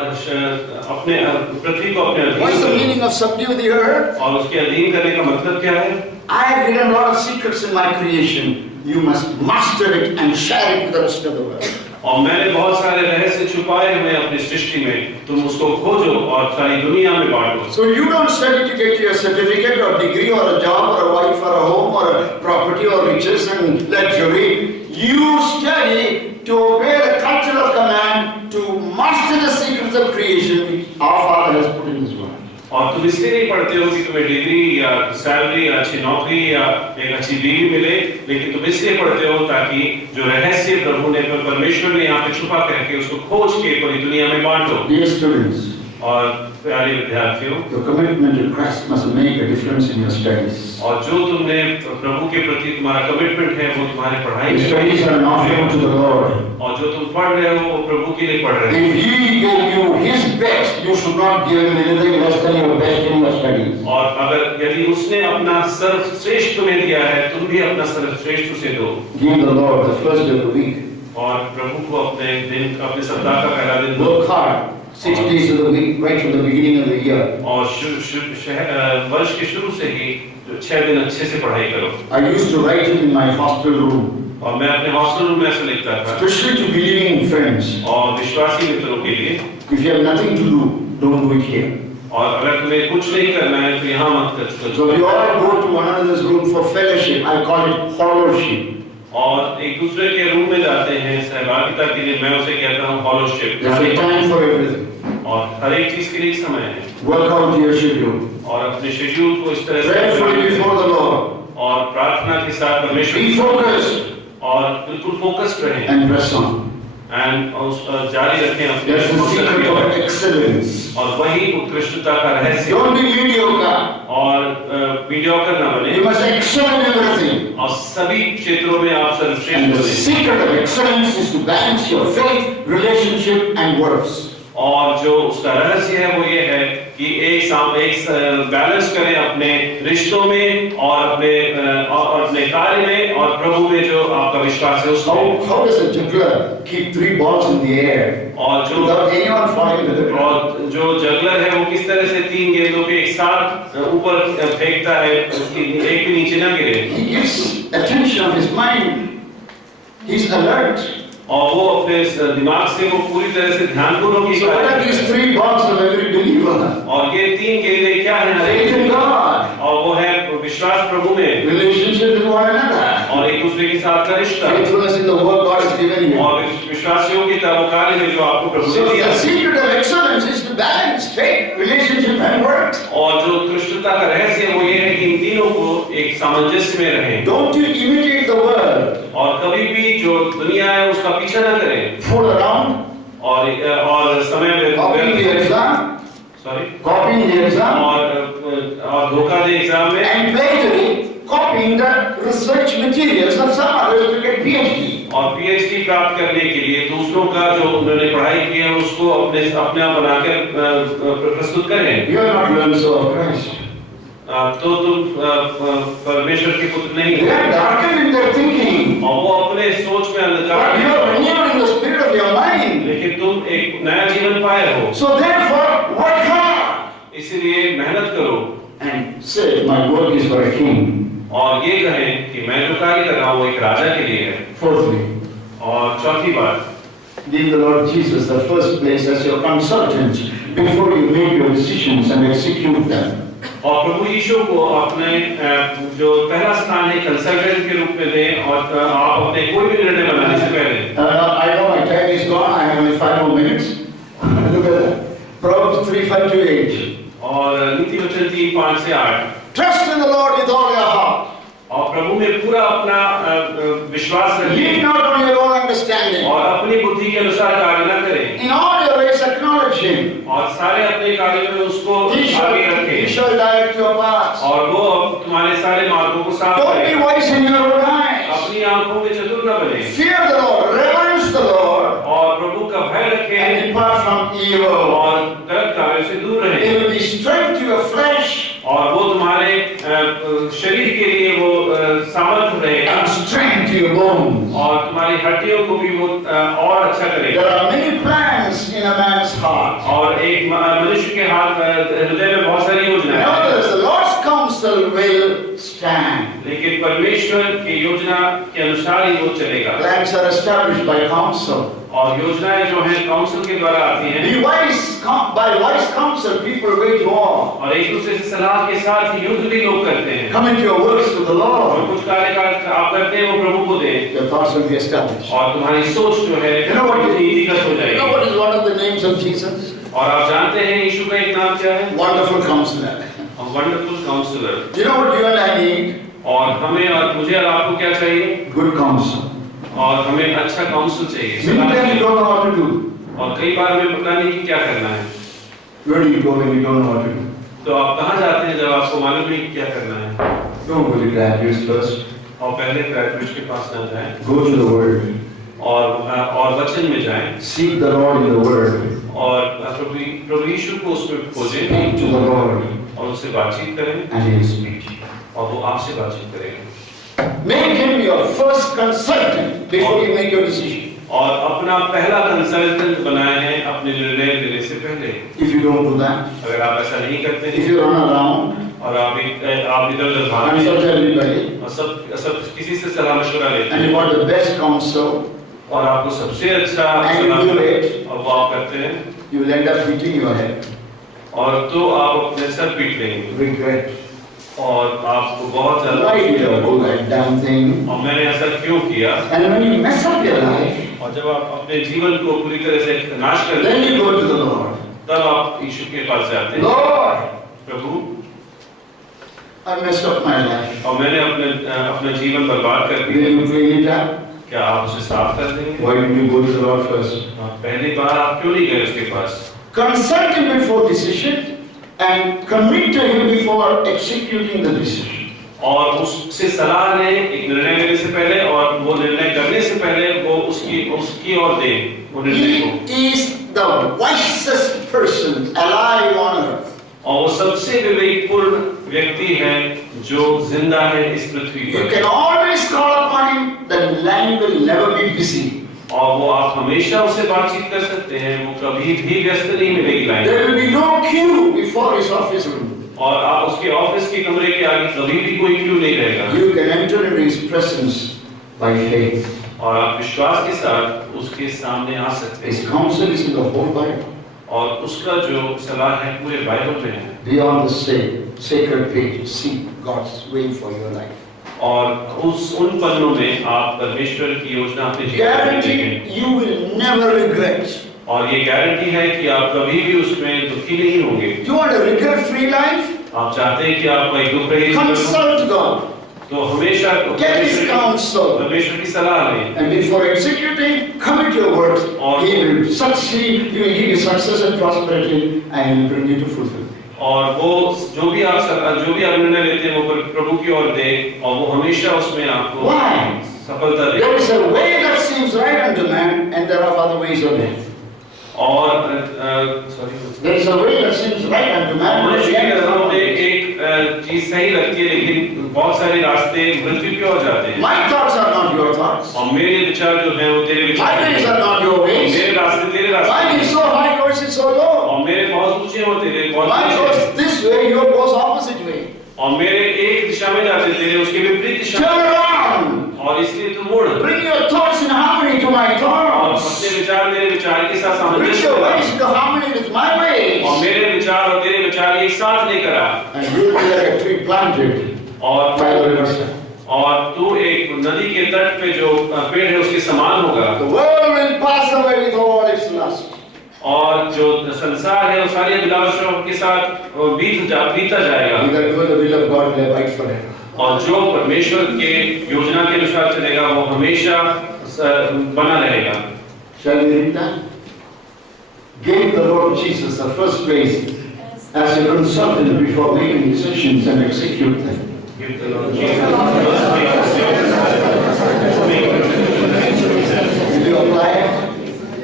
अपने पृथ्वी को अपने What is the अधीन meaning of subdue the earth? और उसके अधीन करने का मतलब क्या है? I have hidden a lot of secrets in my creation. You must master it and share it with the rest of the world. और मैंने बहुत सारे रहस्य छुपाए हुए अपनी सृष्टि में, तुम उसको खोजो और सारी दुनिया में बांटो। So you don't study to get your certificate or degree or a job or a wife or a home or a property or riches and luxury. You study to obey the cultural command to master the secrets of creation which our Father has put in His word. और तुम इसलिए नहीं पढ़ते हो कि तुम्हें degree या salary या अच्छी नौकरी या एक अच्छी बीवी मिले, लेकिन तुम इसलिए पढ़ते हो ताकि जो रहस्य प्रभु ने परमेश्वर ने यहाँ पे छुपा करके उसको खोज के पूरी दुनिया में बांटो। Dear students, और प्यारे विद्यार्थियों, your commitment to Christ must make a difference in your studies. और जो तुमने प्रभु के प्रति तुम्हारा कमिटमेंट है वो तुम्हारे पढ़ाई Your में studies are an offering to the Lord. और जो तुम पढ़ रहे हो वो प्रभु के लिए पढ़ रहे हो। If He gave you His best, you should not give Him anything less than your best in your studies. और अगर यदि उसने अपना सर्वश्रेष्ठ तुम्हें दिया है, तुम भी अपना सर्वश्रेष्ठ उसे दो। Give the Lord the first day of the week. और प्रभु को अपने दिन, अपने सप्ताह का पहला दिन दो। Work hard. 6 days of the week, right from the beginning of the year. और वर्ष के शुरू से ही 6 दिन अच्छे से पढ़ाई करो। I used to write it in my hostel room, और मैं अपने हॉस्टल रूम में ऐसा लिखता था, especially to believing friends. और विश्वासी मित्रों के लिए, If you have nothing to do, don't do it here. और अगर तुम्हें कुछ नहीं करना है तो यहाँ मत कर। So we all go to one another's room for fellowship. I call it fellowship. और एक दूसरे के रूम में जाते हैं सहभागिता के लिए, मैं उसे कहता हूँ फellowship। There's a time for everything. और हर एक चीज के लिए एक समय है। Work out your schedule. और अपने शेड्यूल को इस तरह Prayerfully से before the Lord. और प्रार्थना के साथ परमेश्वर Be focused और बिल्कुल फोकस्ड रहें and press on. एंड जारी रखें अपने That's the secret of excellence. और वही उत्कृष्टता का रहस्य। Don't be mediocre. और मीडियोकर ना बने You must excel in everything. और सभी क्षेत्रों में आप And सर्वश्रेष्ठ the बने। secret of excellence is to balance your faith, relationship, and works. और जो उसका रहस्य है वो ये है कि एक बैलेंस करें अपने रिश्तों में और अपने कार्य में और प्रभु में जो आपका विश्वास है उसमें। How does a juggler keep 3 balls in the air और जो without anyone falling to the ground? और जो जगलर है वो किस तरह से 3 गेंदों पे एक साथ ऊपर फेंकता है कि एक भी नीचे ना गिरे। He gives attention of his mind. He's alert. और वो अपने दिमाग से वो पूरी तरह से ध्यानपूर्वक So what are these 3 balls of every believer? और ये 3 गेंदें क्या है? Faith in God, और वो है विश्वास प्रभु में relationship with one another, और एक दूसरे के साथ का रिश्ता faithfulness in the work God has given you. और विश्वास योग्यता वो कार्य में जो आपको प्रभु So ने दिया the secret of excellence is to balance faith, relationship, and work. और जो उत्कृष्टता का रहस्य वो ये है कि इन तीनों को एक सामंजस्य में रहें। Don't you imitate the world. और कभी भी जो दुनिया है उसका पीछा ना करें Fool around, और समय copying the में exam, copying the exam, और धोखा दे एग्जाम में and plagiarism, copying the research materials of some others to get PhD. और पीएचडी प्राप्त करने के लिए दूसरों का जो उन्होंने पढ़ाई की है उसको अपने आप बनाकर प्रस्तुत करें। You are not learned so of Christ. तो तुम परमेश्वर के पुत्र नहीं They are darkened in their thinking. और वो अपने सोच में But you अंधकार are renewed in the spirit of your mind. लेकिन तुम एक नया जीवन पाए हो, So therefore, work hard इसीलिए मेहनत करो and say, my work is for a king. और ये कहें कि मैं जो कार्य कर रहा हूँ वो एक राजा के लिए है। Fourthly, और चौथी बात, give the Lord Jesus the first place as your consultant before you make your decisions and execute them. और प्रभु यीशु को अपने जो पहला स्थान है कंसल्टेंट के रूप में दें और आप अपने कोई भी निर्णय बनाने से पहले। I know my time is gone. I have only 5 more minutes. Look at that. Proverbs 3:5-8. और नीति वचन 3:5 से 8। Trust in the Lord with all your heart. और प्रभु में पूरा अपना विश्वास Lean रखिए not on your own understanding. और अपनी बुद्धि के अनुसार कार्य न करें In all your ways acknowledge Him. और सारे अपने कार्यों में उसको He आगे रखें shall direct your paths. और वो तुम्हारे सारे मार्गों को साफ Don't be करेगा। wise in your own eyes. अपनी आंखों में चतुर न बने Fear the Lord, reverence the Lord, और प्रभु का भय and रखें depart from evil. और गलत कार्यों से दूर रहें It will be strength to your flesh और वो तुम्हारे शरीर के लिए वो सामर्थ रहेगा and strength to your bones. और तुम्हारी हड्डियों को भी वो और अच्छा करेगा। There are many plans in a man's heart. और एक मनुष्य के हाथ हृदय में बहुत सारी योजनाएं हैं, Notice the Lord's counsel will stand. लेकिन परमेश्वर की योजना के अनुसार ही वो चलेगा। Plans are established by counsel. और योजनाएं जो हैं काउंसिल के द्वारा आती हैं Be wise, by wise counsel people wage war. और एक दूसरे से सलाह के साथ ही युद्ध भी लोग करते हैं। Commit your works to the और Lord. कुछ कार्य आप करते हैं वो प्रभु को दें Your thoughts will be established. और तुम्हारी सोच जो है You know what नीतिगत हो You know जाएगी। what is one of the names of Jesus? और आप जानते हैं यीशु का एक नाम क्या है? Wonderful Counselor. Wonderful counselor. You know what you and I need? और हमें और मुझे और आपको क्या चाहिए? Good counsel. और हमें अच्छा काउंसिल चाहिए। Many times you don't know what to do. और कई बार हमें पता नहीं कि क्या करना है। Where do you go when you don't know what to do? तो आप कहाँ जाते हैं जब आपको मालूम नहीं कि क्या करना है? Don't go to graduates first. और पहले ग्रेजुएट के पास ना जाएं Go to the Word. और वचन में जाएं Seek the Lord in the Word. और प्रभु यीशु को उसमें खोजें Speak to the Lord, और उससे बातचीत करें and He will speak to you. और वो आपसे बातचीत करेंगे। Make Him your first consultant before you make your decision. और अपना पहला कंसल्टेंट बनाए हैं अपने निर्णय लेने से पहले। If you don't do that, अगर आप ऐसा नहीं करते if you run around और आप इधर-उधर and भागते consult everybody, और सब किसी से सलाह मशवरा लेते and you हैं want the best counsel, और आपको सबसे अच्छा and you सलाह do मिले it, और वो आप करते हैं you will end up beating your head. और तो आप अपने सर पीट लेंगे Regret. और आपको बहुत ज्यादा Why did I do that damn thing? और मैंने ऐसा क्यों किया? And when you mess up your life, और जब आप अपने जीवन को पूरी तरह से नाश कर then देते you हैं go to the Lord. तब आप यीशु के पास जाते हैं। Lord, Prabhu I messed up my life. और मैंने अपना जीवन बर्बाद कर दिया। Will you clean it up? क्या आप उसे साफ कर देंगे? Why did you go to the Lord first? पहली बार आप क्यों नहीं गए उसके पास? Consult Him before decision and commit to Him before executing the decision. और उससे सलाह लें एक निर्णय लेने से पहले और वो निर्णय करने से पहले वो उसकी ओर दें वो निर्णय को। He is the wisest person alive on earth. और वो सबसे विवेकपूर्ण व्यक्ति है जो जिंदा है इस पृथ्वी You पर। can always call upon Him. The line will never be busy. और वो आप हमेशा उससे बातचीत कर सकते हैं वो कभी भी व्यस्त नहीं मिलेगी line. There will be no queue before His office room. और आप उसके ऑफिस के कमरे के आगे कभी भी कोई क्यू नहीं रहेगा। You can enter into His presence by faith. और आप विश्वास के साथ उसके सामने आ सकते His हैं। counsel is in the whole Bible. और उसका जो सलाह है पूरे बाइबल में है। Beyond the sacred page, seek God's will for your life. और उन पन्नों में आप परमेश्वर की योजना अपने जीवन में देखें। Guarantee you will never regret. और ये गारंटी है कि आप कभी भी उसमें दुखी नहीं होंगे। You want a regret-free life? आप चाहते हैं कि आपका एक दुख रहित जीवन हो? Consult God. तो हमेशा Get His counsel. परमेश्वर की सलाह लें। And before executing, commit your works. He will succeed. He will give you success and prosperity, and He will bring you to fulfillment. और वो जो भी आप निर्णय लेते हैं वो प्रभु की ओर दें और वो हमेशा उसमें आपको Why? सफलता दे। There is a way that seems right unto man, and there are other ways of death. और There is a way that seems right unto man. मनुष्य की नजरों में एक चीज सही लगती है लेकिन बहुत सारे रास्ते मृत्यु की ओर जाते हैं। My thoughts are not your thoughts. और मेरे विचार जो हैं वो तेरे My विचार ways नहीं are not your हैं। ways. मेरे रास्ते तेरे रास्ते Mine नहीं is हैं। so high, yours is so low. और मेरे बहुत ऊंचे हैं और तेरे बहुत Mine नीचे हैं। goes this way, yours goes opposite way. और मेरे एक दिशा में जाते तेरे उसके विपरीत दिशा Turn में। around. और इसलिए तू मुड़ Bring your thoughts in harmony to my और thoughts. अपने विचार मेरे विचार के साथ Bring सामंजस्य your La. ways into harmony with my और ways. मेरे विचार और तेरे विचार एक साथ लेकर आ। And you will be like a tree planted और by the riverside. और तू एक नदी के तट पे जो पेड़ है उसके समान होगा। The world will pass away with all its lust. और जो संसार है वो सारी अभिलाषाओं के साथ बीता जाएगा। He that doeth the will of God will abide forever. और जो परमेश्वर के योजना के अनुसार चलेगा वो हमेशा बना रहेगा। Shall we read that? Give the Lord Jesus the first place as a consultant before making decisions and execute them. Give the Lord Jesus. Will you apply it?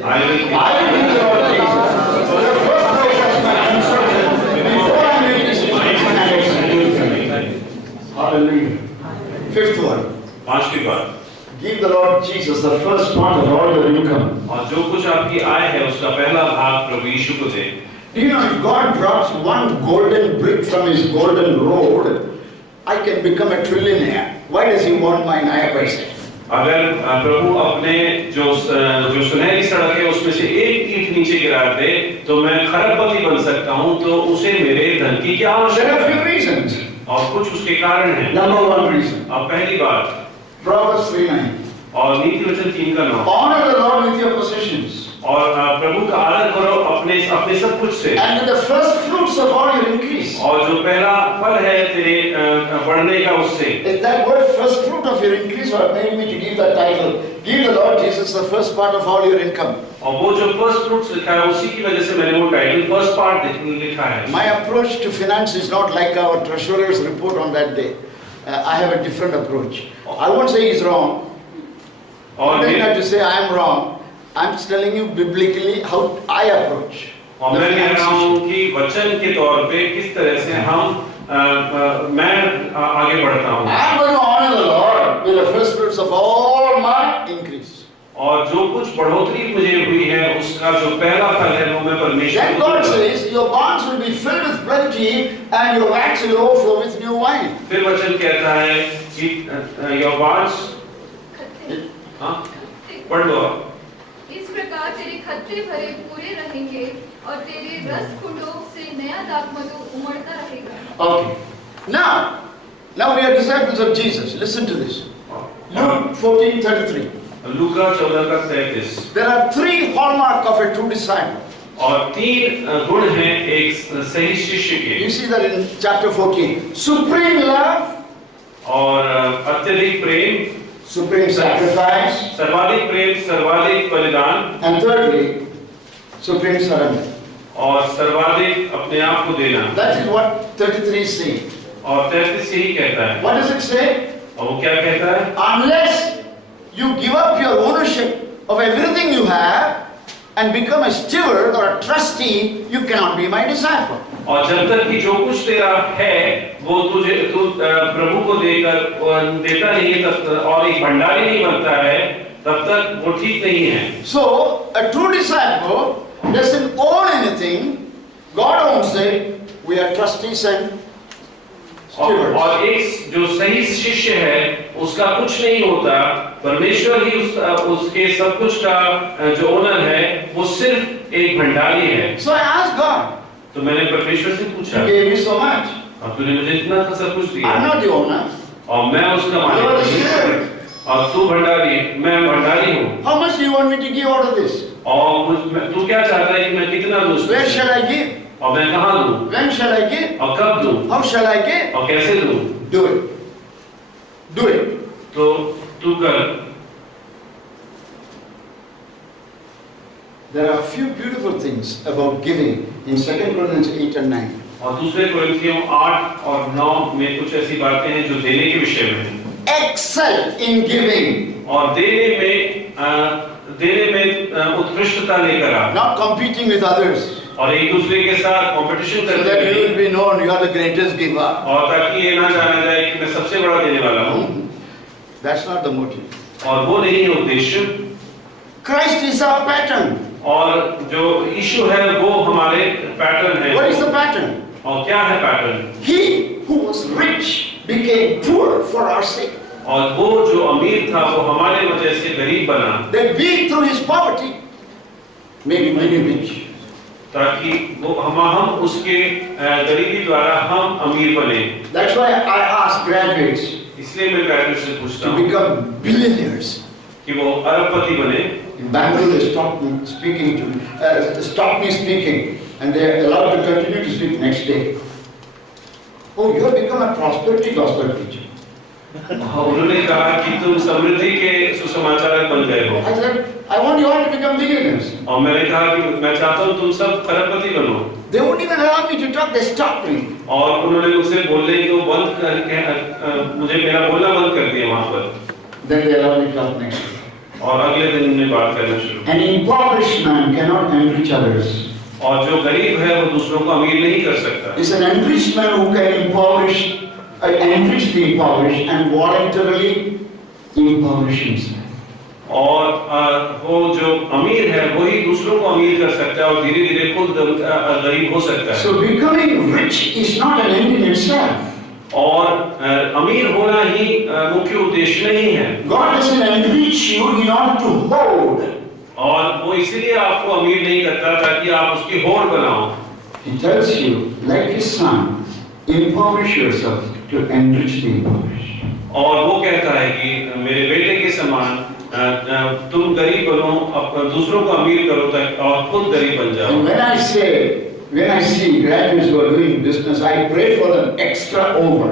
I will I will give the Lord Jesus the first place as my consultant before I make decisions and execute them. Hallelujah. Fifth one. पांचवी बात। Give the Lord Jesus the first part of all your income. और जो कुछ आपकी आय है उसका पहला भाग प्रभु यीशु को दे। Do you know if God drops one golden brick from His golden road, I can become a trillionaire. Why does He want my naya paise? अगर प्रभु अपने जो सुनहरी सड़क है उसमें से एक ईंट नीचे गिरा दे तो मैं खरबपति बन सकता हूँ तो उसे मेरे धन की क्या There are आवश्यकता few है? reasons. और कुछ उसके कारण हैं। Number one reason. अब पहली बात Proverbs 3:9. और नीति वचन 3 का 9। Honor the Lord with your possessions और प्रभु का आदर करो अपने अपने सब कुछ से। And with the first fruits of all your increase. और जो पहला फल है तेरे बढ़ने का उससे। If that word first fruit of your increase what made me to give that title, give the Lord Jesus the first part of all your income. और वो जो फर्स्ट फ्रूट्स लिखा है उसी की वजह से मैंने वो टाइटल फर्स्ट पार्ट लिखा है। My approach to finance is not like our treasurer's report on that day. I have a different approach. I won't say he's wrong. और I मैं don't have to say I am wrong. I'm telling you biblically how I approach. और मैं कह रहा हूँ कि वचन के तौर पे किस तरह से मैं आगे बढ़ता हूँ। I'm going to honor the Lord with the first fruits of all my increase. और जो कुछ बढ़ोतरी मुझे हुई है उसका जो पहला फल है वो मैं परमेश्वर Then को God दूंगा। says, your barns will be filled with plenty and your vats will overflow with new wine. फिर वचन कहता है कि your barns, हाँ पढ़ लो। इस प्रकार तेरे खत्ते भरे पूरे रहेंगे और तेरे रस कुंडों से नया दाखमधु उमड़ता रहेगा। Okay. Now we are disciples of Jesus. Listen to this. Luke 14:33. Luka 14:33। There are three hallmark of a true disciple. और तीन गुण हैं एक सही शिष्य के। You see that in chapter 14. Supreme love, और अत्यधिक प्रेम, supreme sacrifice, सर्वाधिक प्रेम, सर्वाधिक बलिदान, and thirdly, supreme surrender. और सर्वाधिक अपने आप को देना। That is what 33 is saying. और 33 यही कहता है। What does it say? और वो क्या कहता है? Unless you give up your ownership of everything you have and become a steward or a trustee, you cannot be my disciple. और जब तक कि जो कुछ तेरा है वो तू प्रभु को देता नहीं है तब और एक भंडारी नहीं बनता है तब तक वो ठीक नहीं है। So a true disciple doesn't own anything. God owns it. We are trustees and stewards. और एक जो सही शिष्य है उसका कुछ नहीं होता, परमेश्वर ही उसके सब कुछ का जो ओनर है वो सिर्फ एक भंडारी है। So I asked God. तो मैंने परमेश्वर से पूछा, You gave me so much. अब तूने मुझे इतना सब कुछ दिया I'm not the owner. और मैं उसका You are the मालिक steward. हूँ और तू भंडारी, मैं भंडारी हूँ। How much do you want me to give out of this? और तू क्या चाहता है कि मैं कितना दूँ? Where shall I give? और मैं कहाँ दूँ? When shall I give? और कब दूँ? How shall I give? और कैसे दूँ? Do it. Do it. तो तू कर। There are a few beautiful things about giving in 2 Corinthians 8 and 9. और दूसरे कोरिन्थियों 8 और 9 में कुछ ऐसी बातें हैं जो देने के विषय में हैं। Excel in giving. और देने में उत्कृष्टता लेकर आ। Not competing with others. और एक दूसरे के साथ कंपटीशन So करते that you will हैं be known you are the greatest giver. और ताकि ये ना जाना जाए कि मैं सबसे बड़ा देने वाला हूँ। That's not the motive. और वो नहीं है उद्देश्य। Christ is our pattern. और जो यीशु है वो हमारे पैटर्न है। What is the pattern? और क्या है pattern? He who was rich became poor for our sake. और वो जो अमीर था वो हमारे वजह से गरीब बना That we through his poverty may be many rich. ताकि वो हम उसके गरीबी द्वारा हम अमीर बने। That's why I ask graduates इसलिए मैं ग्रेजुएट से पूछता to हूँ become billionaires. कि वो अरबपति बने। In Bangalore, they stopped me speaking, and they are allowed to continue to speak next day. Oh, you have become a prosperity gospel preacher. उन्होंने कहा कि तुम समृद्धि के सुसमाचारक बन गए हो। I said, I want you all to become billionaires. और मैंने कहा कि मैं चाहता हूँ तुम सब अरबपति बनो। They won't even allow me to talk. They stopped me. और उन्होंने मुझसे बोलने को बंद करके मुझे मेरा बोलना बंद कर दिया वहाँ पर। Then they allowed me to talk next day. और अगले दिन उन्होंने बात करना शुरू। An impoverished man cannot enrich others. और जो गरीब है वो दूसरों को अमीर नहीं कर सकता। It's an enriched man who can enrich the impoverished and voluntarily impoverish himself. और वो जो अमीर है वही दूसरों को अमीर कर सकता है और धीरे-धीरे खुद गरीब हो सकता है। So becoming rich is not an end in itself. और अमीर होना ही मुख्य उद्देश्य नहीं है। God doesn't enrich you in order to hold. और वो इसलिए आपको अमीर नहीं करता ताकि आप उसकी होड़ बनाओ। He tells you, like his son, impoverish yourself to enrich the impoverished. और वो कहता है कि मेरे बेटे के समान तुम गरीब बनो, दूसरों को अमीर करो ताकि और खुद गरीब बन जाओ। And when I see graduates who are doing business, I pray for them extra over.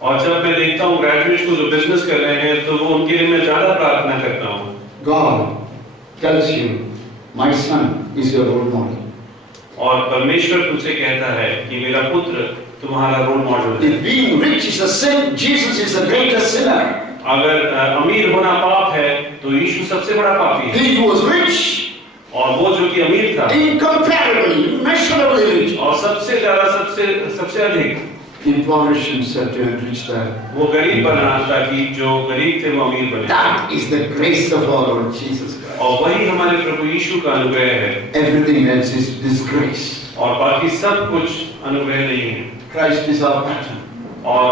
और जब मैं देखता हूँ ग्रेजुएट्स को जो बिजनेस कर रहे हैं तो वो उनके लिए मैं ज्यादा प्रार्थना करता हूँ। God tells you, my son is your role model. और परमेश्वर तुझसे कहता है कि मेरा पुत्र तुम्हारा रोल मॉडल है। If being rich is a sin, Jesus is the greatest sinner. अगर अमीर होना पाप है तो यीशु सबसे बड़ा पापी है। He who was rich, और वो जो कि अमीर था, incomparably, immeasurably rich, और सबसे ज्यादा सबसे अधिक impoverished himself to enrich them. वो गरीब बना ताकि जो गरीब थे वो अमीर बने। That is the grace of our Lord Jesus Christ. और वही हमारे प्रभु यीशु का अनुग्रह है। Everything else is disgrace. और बाकी सब कुछ अनुग्रह नहीं है। Christ is our pattern. और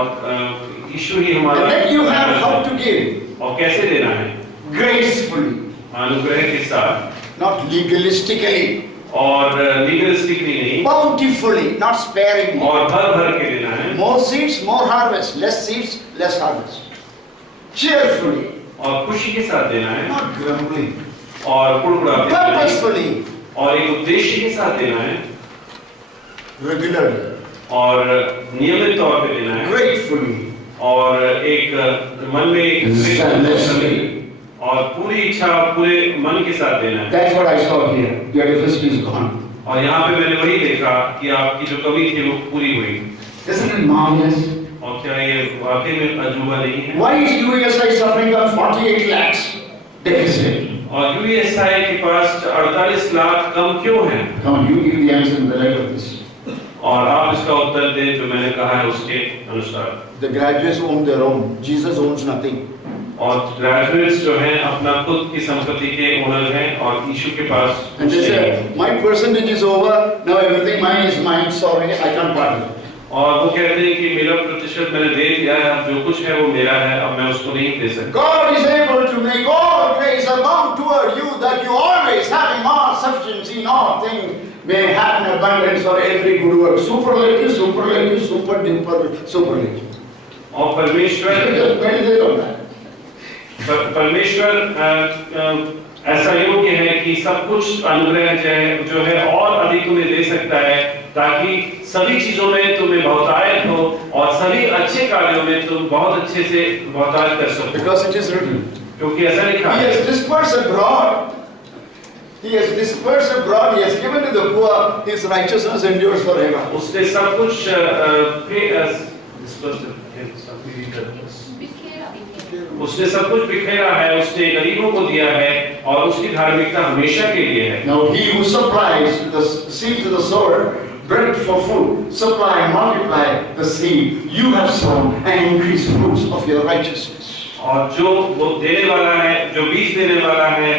यीशु ही हमारा। And then you have how to give. और कैसे देना है? Gracefully, अनुग्रह के साथ, not legalistically. और लीगलिस्टिकली नहीं, Bountifully, not sparingly. और भर के देना है। More seeds, more harvest. Less seeds, less harvest. Cheerfully, और खुशी के साथ देना है, not grumbling. और कुड़कुड़ाते नहीं, Purposefully, और एक उद्देश्य के साथ देना है, regularly, और नियमित तौर पे देना है, gratefully, और एक मन में एक zealously. और पूरी इच्छा पूरे मन के साथ देना है। That's what I saw here. Your deficit is gone. और यहाँ पे मैंने वही देखा कि आपकी जो कमी थी वो पूरी हुई। Isn't it marvelous? और क्या ये वाकई में अजूबा नहीं है? Why is USI suffering from 48 lakhs deficit? और USI के पास 48 लाख कम क्यों है? Come, you give the answer in the light of this. और आप इसका उत्तर दें जो मैंने कहा है उसके अनुसार। The graduates own their own. Jesus owns nothing. और ग्रेजुएट्स जो हैं अपना खुद की संपत्ति के ओनर हैं और यीशु के पास And they say, my percentage is over. Now everything mine is mine. Sorry, I can't pardon. और वो कहते हैं कि मेरा प्रतिशत मैंने दे दिया है, अब जो कुछ है वो मेरा है, अब मैं उसको नहीं दे सकता। God is able to make all grace abound toward you, that you always having all sufficiency in all things may have an abundance for every good work. Superlative, superlative, super duper, superlative. और परमेश्वर Just meditate on that. परमेश्वर ऐसा योग्य है कि सब कुछ अनुग्रह जो है और अधिक तुम्हें दे सकता है ताकि सभी चीजों में तुम्हें बहुतायत हो और सभी अच्छे कार्यों में तुम बहुत अच्छे से बहुतायत कर सको। Because it is written. क्योंकि ऐसा लिखा He है। has dispersed abroad. He has dispersed abroad. He has given to the poor. His righteousness endures forever. उसने सब कुछ उसने सब कुछ बिखेरा है, उसने गरीबों को दिया है और उसकी धार्मिकता हमेशा के लिए है। Now he who supplies the seed to the sower, bread for food, supply and multiply the seed you have sown and increase fruits of your righteousness. और जो वो देने वाला है, जो बीज देने वाला है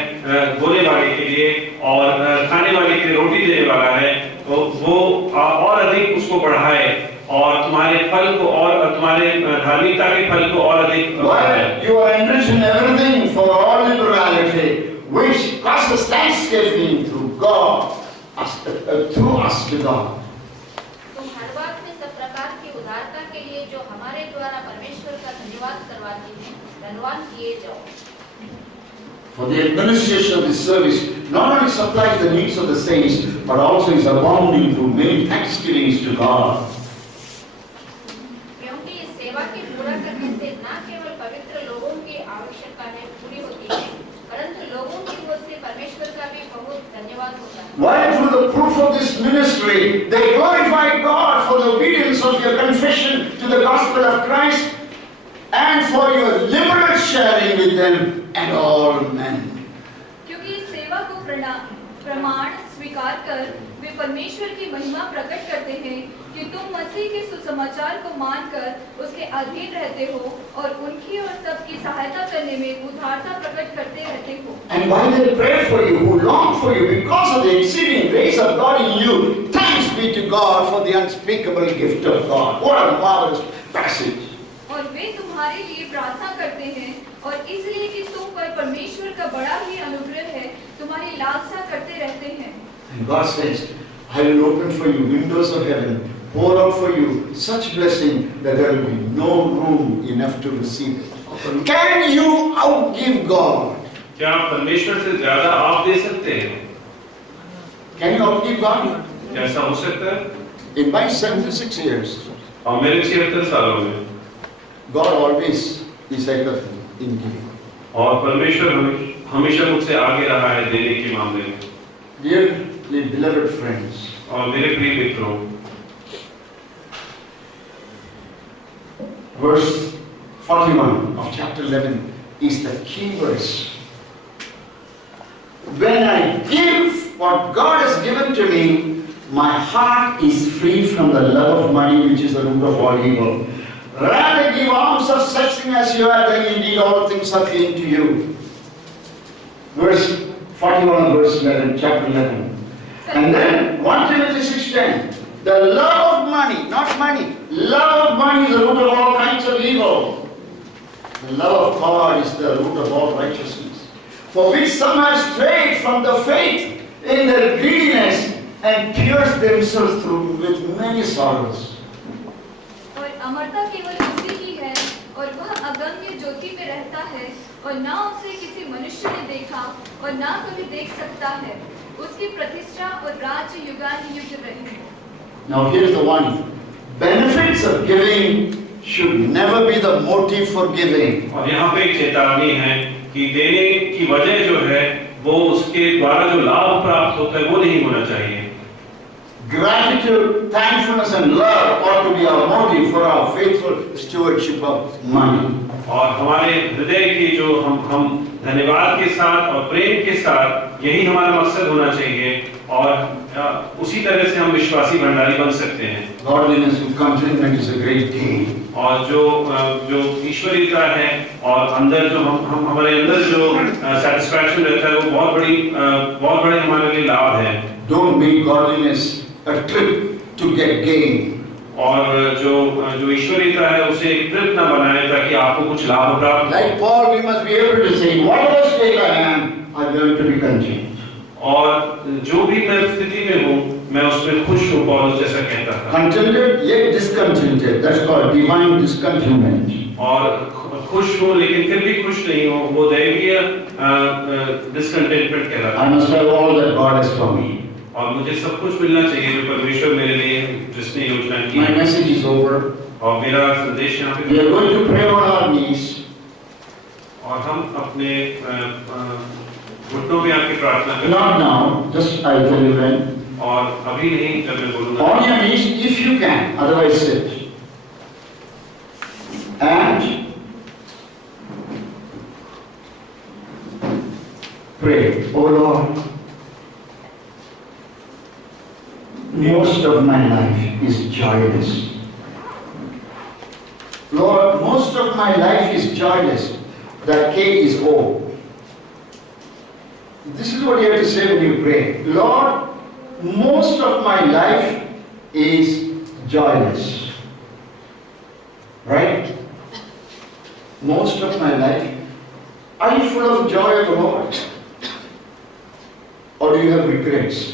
बोने वाले के लिए और खाने वाले के लिए रोटी देने वाला है, तो वो और अधिक उसको बढ़ाए और तुम्हारे फल को और तुम्हारे धार्मिकता के फल को और अधिक बढ़ाए। You are enriched in everything for all liberality, which causes thanksgiving through God, through us to God. तुम हर बात में सब प्रकार की उदारता के लिए जो हमारे द्वारा परमेश्वर का धन्यवाद करवाती है, धन्यवाद किए जाओ। For the administration of this service not only supplies the needs of the saints, but also is abounding through many thanksgivings to God. क्योंकि इस सेवा के पूरा करने से न केवल पवित्र लोगों की आवश्यकताएं पूरी होती हैं, परंतु लोगों की ओर से परमेश्वर का भी बहुत धन्यवाद होता है। While through the proof of this ministry, they glorify God for the obedience of your confession to the gospel of Christ and for your liberal sharing with them and all men. क्योंकि इस सेवा को प्रमाण स्वीकार कर वे परमेश्वर की महिमा प्रकट करते हैं कि तुम मसीह के सुसमाचार को मानकर उसके अधीन रहते हो और उनकी और सबकी सहायता करने में उदारता प्रकट करते रहते हो। And while they pray for you, who long for you because of the exceeding grace of God in you, thanks be to God for the unspeakable gift of God. What a marvelous passage. और वे तुम्हारे लिए प्रार्थना करते हैं और इसलिए कि तुम पर परमेश्वर का बड़ा ही अनुग्रह है, तुम्हारी लालसा करते रहते हैं। And God says, I will open for you windows of heaven, pour out for you such blessing that there will be no room enough to receive it. Can you outgive God? क्या परमेश्वर से ज्यादा आप दे सकते हैं? Can you outgive God? क्या ऐसा हो सकता है? In my 76 years, और मेरे 76 सालों में God always is ahead of me in giving. और परमेश्वर हमेशा मुझसे आगे रहा है देने के मामले में। Dearly beloved friends, और मेरे प्रिय मित्रों, verse 41 of chapter 11 is the key verse. When I give what God has given to me, my heart is free from the love of money, which is the root of all evil. Rather give alms of such thing as you have, then indeed all things are clean to you. Verse 41, verse 11, chapter 11. And then 1 Timothy 6:10. The love of money, not money, love of money is the root of all kinds of evil. The love of God is the root of all righteousness. For which some have strayed from the faith in their greediness and pierced themselves through with many sorrows. और अमरता केवल उसी की है और वह अगम्य ज्योति में रहता है और ना उसे किसी मनुष्य ने देखा और ना कभी देख सकता है। उसकी प्रतिष्ठा और राज्य युगानुयुग रहे। Now here is the warning. Benefits of giving should never be the motive for giving. और यहाँ पे एक चेतावनी है कि देने की वजह जो है वो उसके द्वारा जो लाभ प्राप्त होता है वो नहीं होना चाहिए। Gratitude, thankfulness and love ought to be our motive for our faithful stewardship of money. और हमारे हृदय की जो हम धन्यवाद के साथ और प्रेम के साथ यही हमारा मकसद होना चाहिए और उसी तरह से हम विश्वासी भंडारी बन सकते हैं। Godliness with contentment is a great gain. और जो ईश्वरीयता है और अंदर जो हम हमारे अंदर जो सेटिस्फैक्शन रहता है वो बहुत बड़े हमारे लिए लाभ है। Don't make godliness a trip to get gain. और जो ईश्वरीयता है उसे एक ट्रिप ना बनाए ताकि आपको कुछ लाभ प्राप्त हो। Like Paul, we must be able to say, whatever state I am, I learn to be content. और जो भी मैं स्थिति में हूँ मैं उसमें खुश हूँ, पौलुस जैसा कहता था। Contented yet discontented. That's called divine discontentment. और खुश हूँ लेकिन फिर भी खुश नहीं हूँ, वो दैवीय डिस्कंटेंटमेंट कहलाता है। I must have all that God has for me. और मुझे सब कुछ मिलना चाहिए जो परमेश्वर मेरे लिए जिसने योजना की। My message is over. और मेरा संदेश यहाँ पे We are going to pray on our knees. और हम अपने घुटनों में आके प्रार्थना करें। Not now, just I'll tell you when. और अभी नहीं, जब मैं बोलूँगा। On your knees if you can, otherwise sit. And pray, oh Lord, most of my life is joyless. Lord, most of my life is joyless. The K is O. This is what you have to say when you pray. Lord, most of my life is joyless. Right? Most of my life. Are you full of joy of the Lord? Or do you have regrets?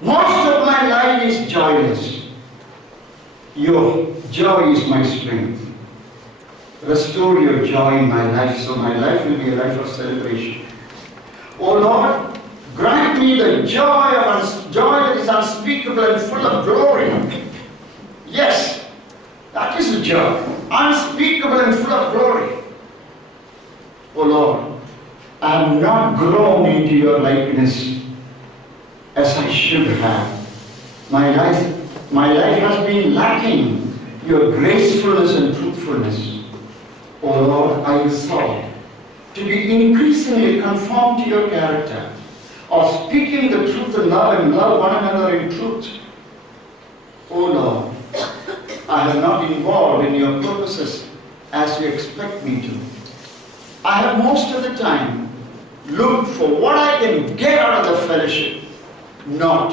Most of my life is joyless. Your joy is my strength. Restore your joy in my life so my life will be a life of celebration. Oh Lord, grant me the joy that is unspeakable and full of glory. Yes, that is the joy. Unspeakable and full of glory. Oh Lord, I have not grown into your likeness as I should have. My life has been lacking your gracefulness and truthfulness. Oh Lord, I resolve to be increasingly conformed to your character, of speaking the truth in love and love one another in truth. Oh Lord, I have not involved in your purposes as you expect me to. I have most of the time looked for what I can get out of the fellowship, not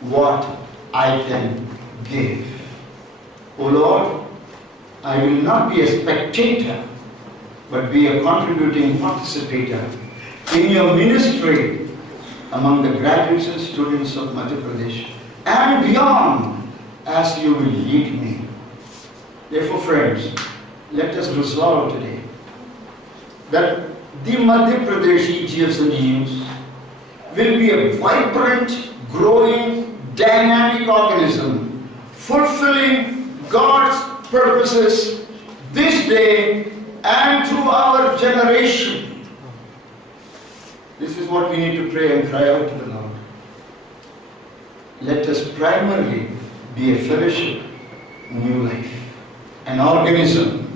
what I can give. Oh Lord, I will not be a spectator, but be a contributing participator in your ministry among the graduates and students of Madhya Pradesh and beyond as you will lead me. Therefore, friends, let us resolve today that the Madhya Pradesh GFCDUs will be a vibrant, growing, dynamic organism fulfilling God's purposes this day and through our generation. This is what we need to pray and cry out to the Lord. Let us primarily be a fellowship, new life, an organism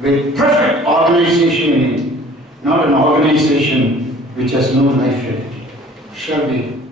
with perfect organization in it, not an organization which has no life in it. Shall we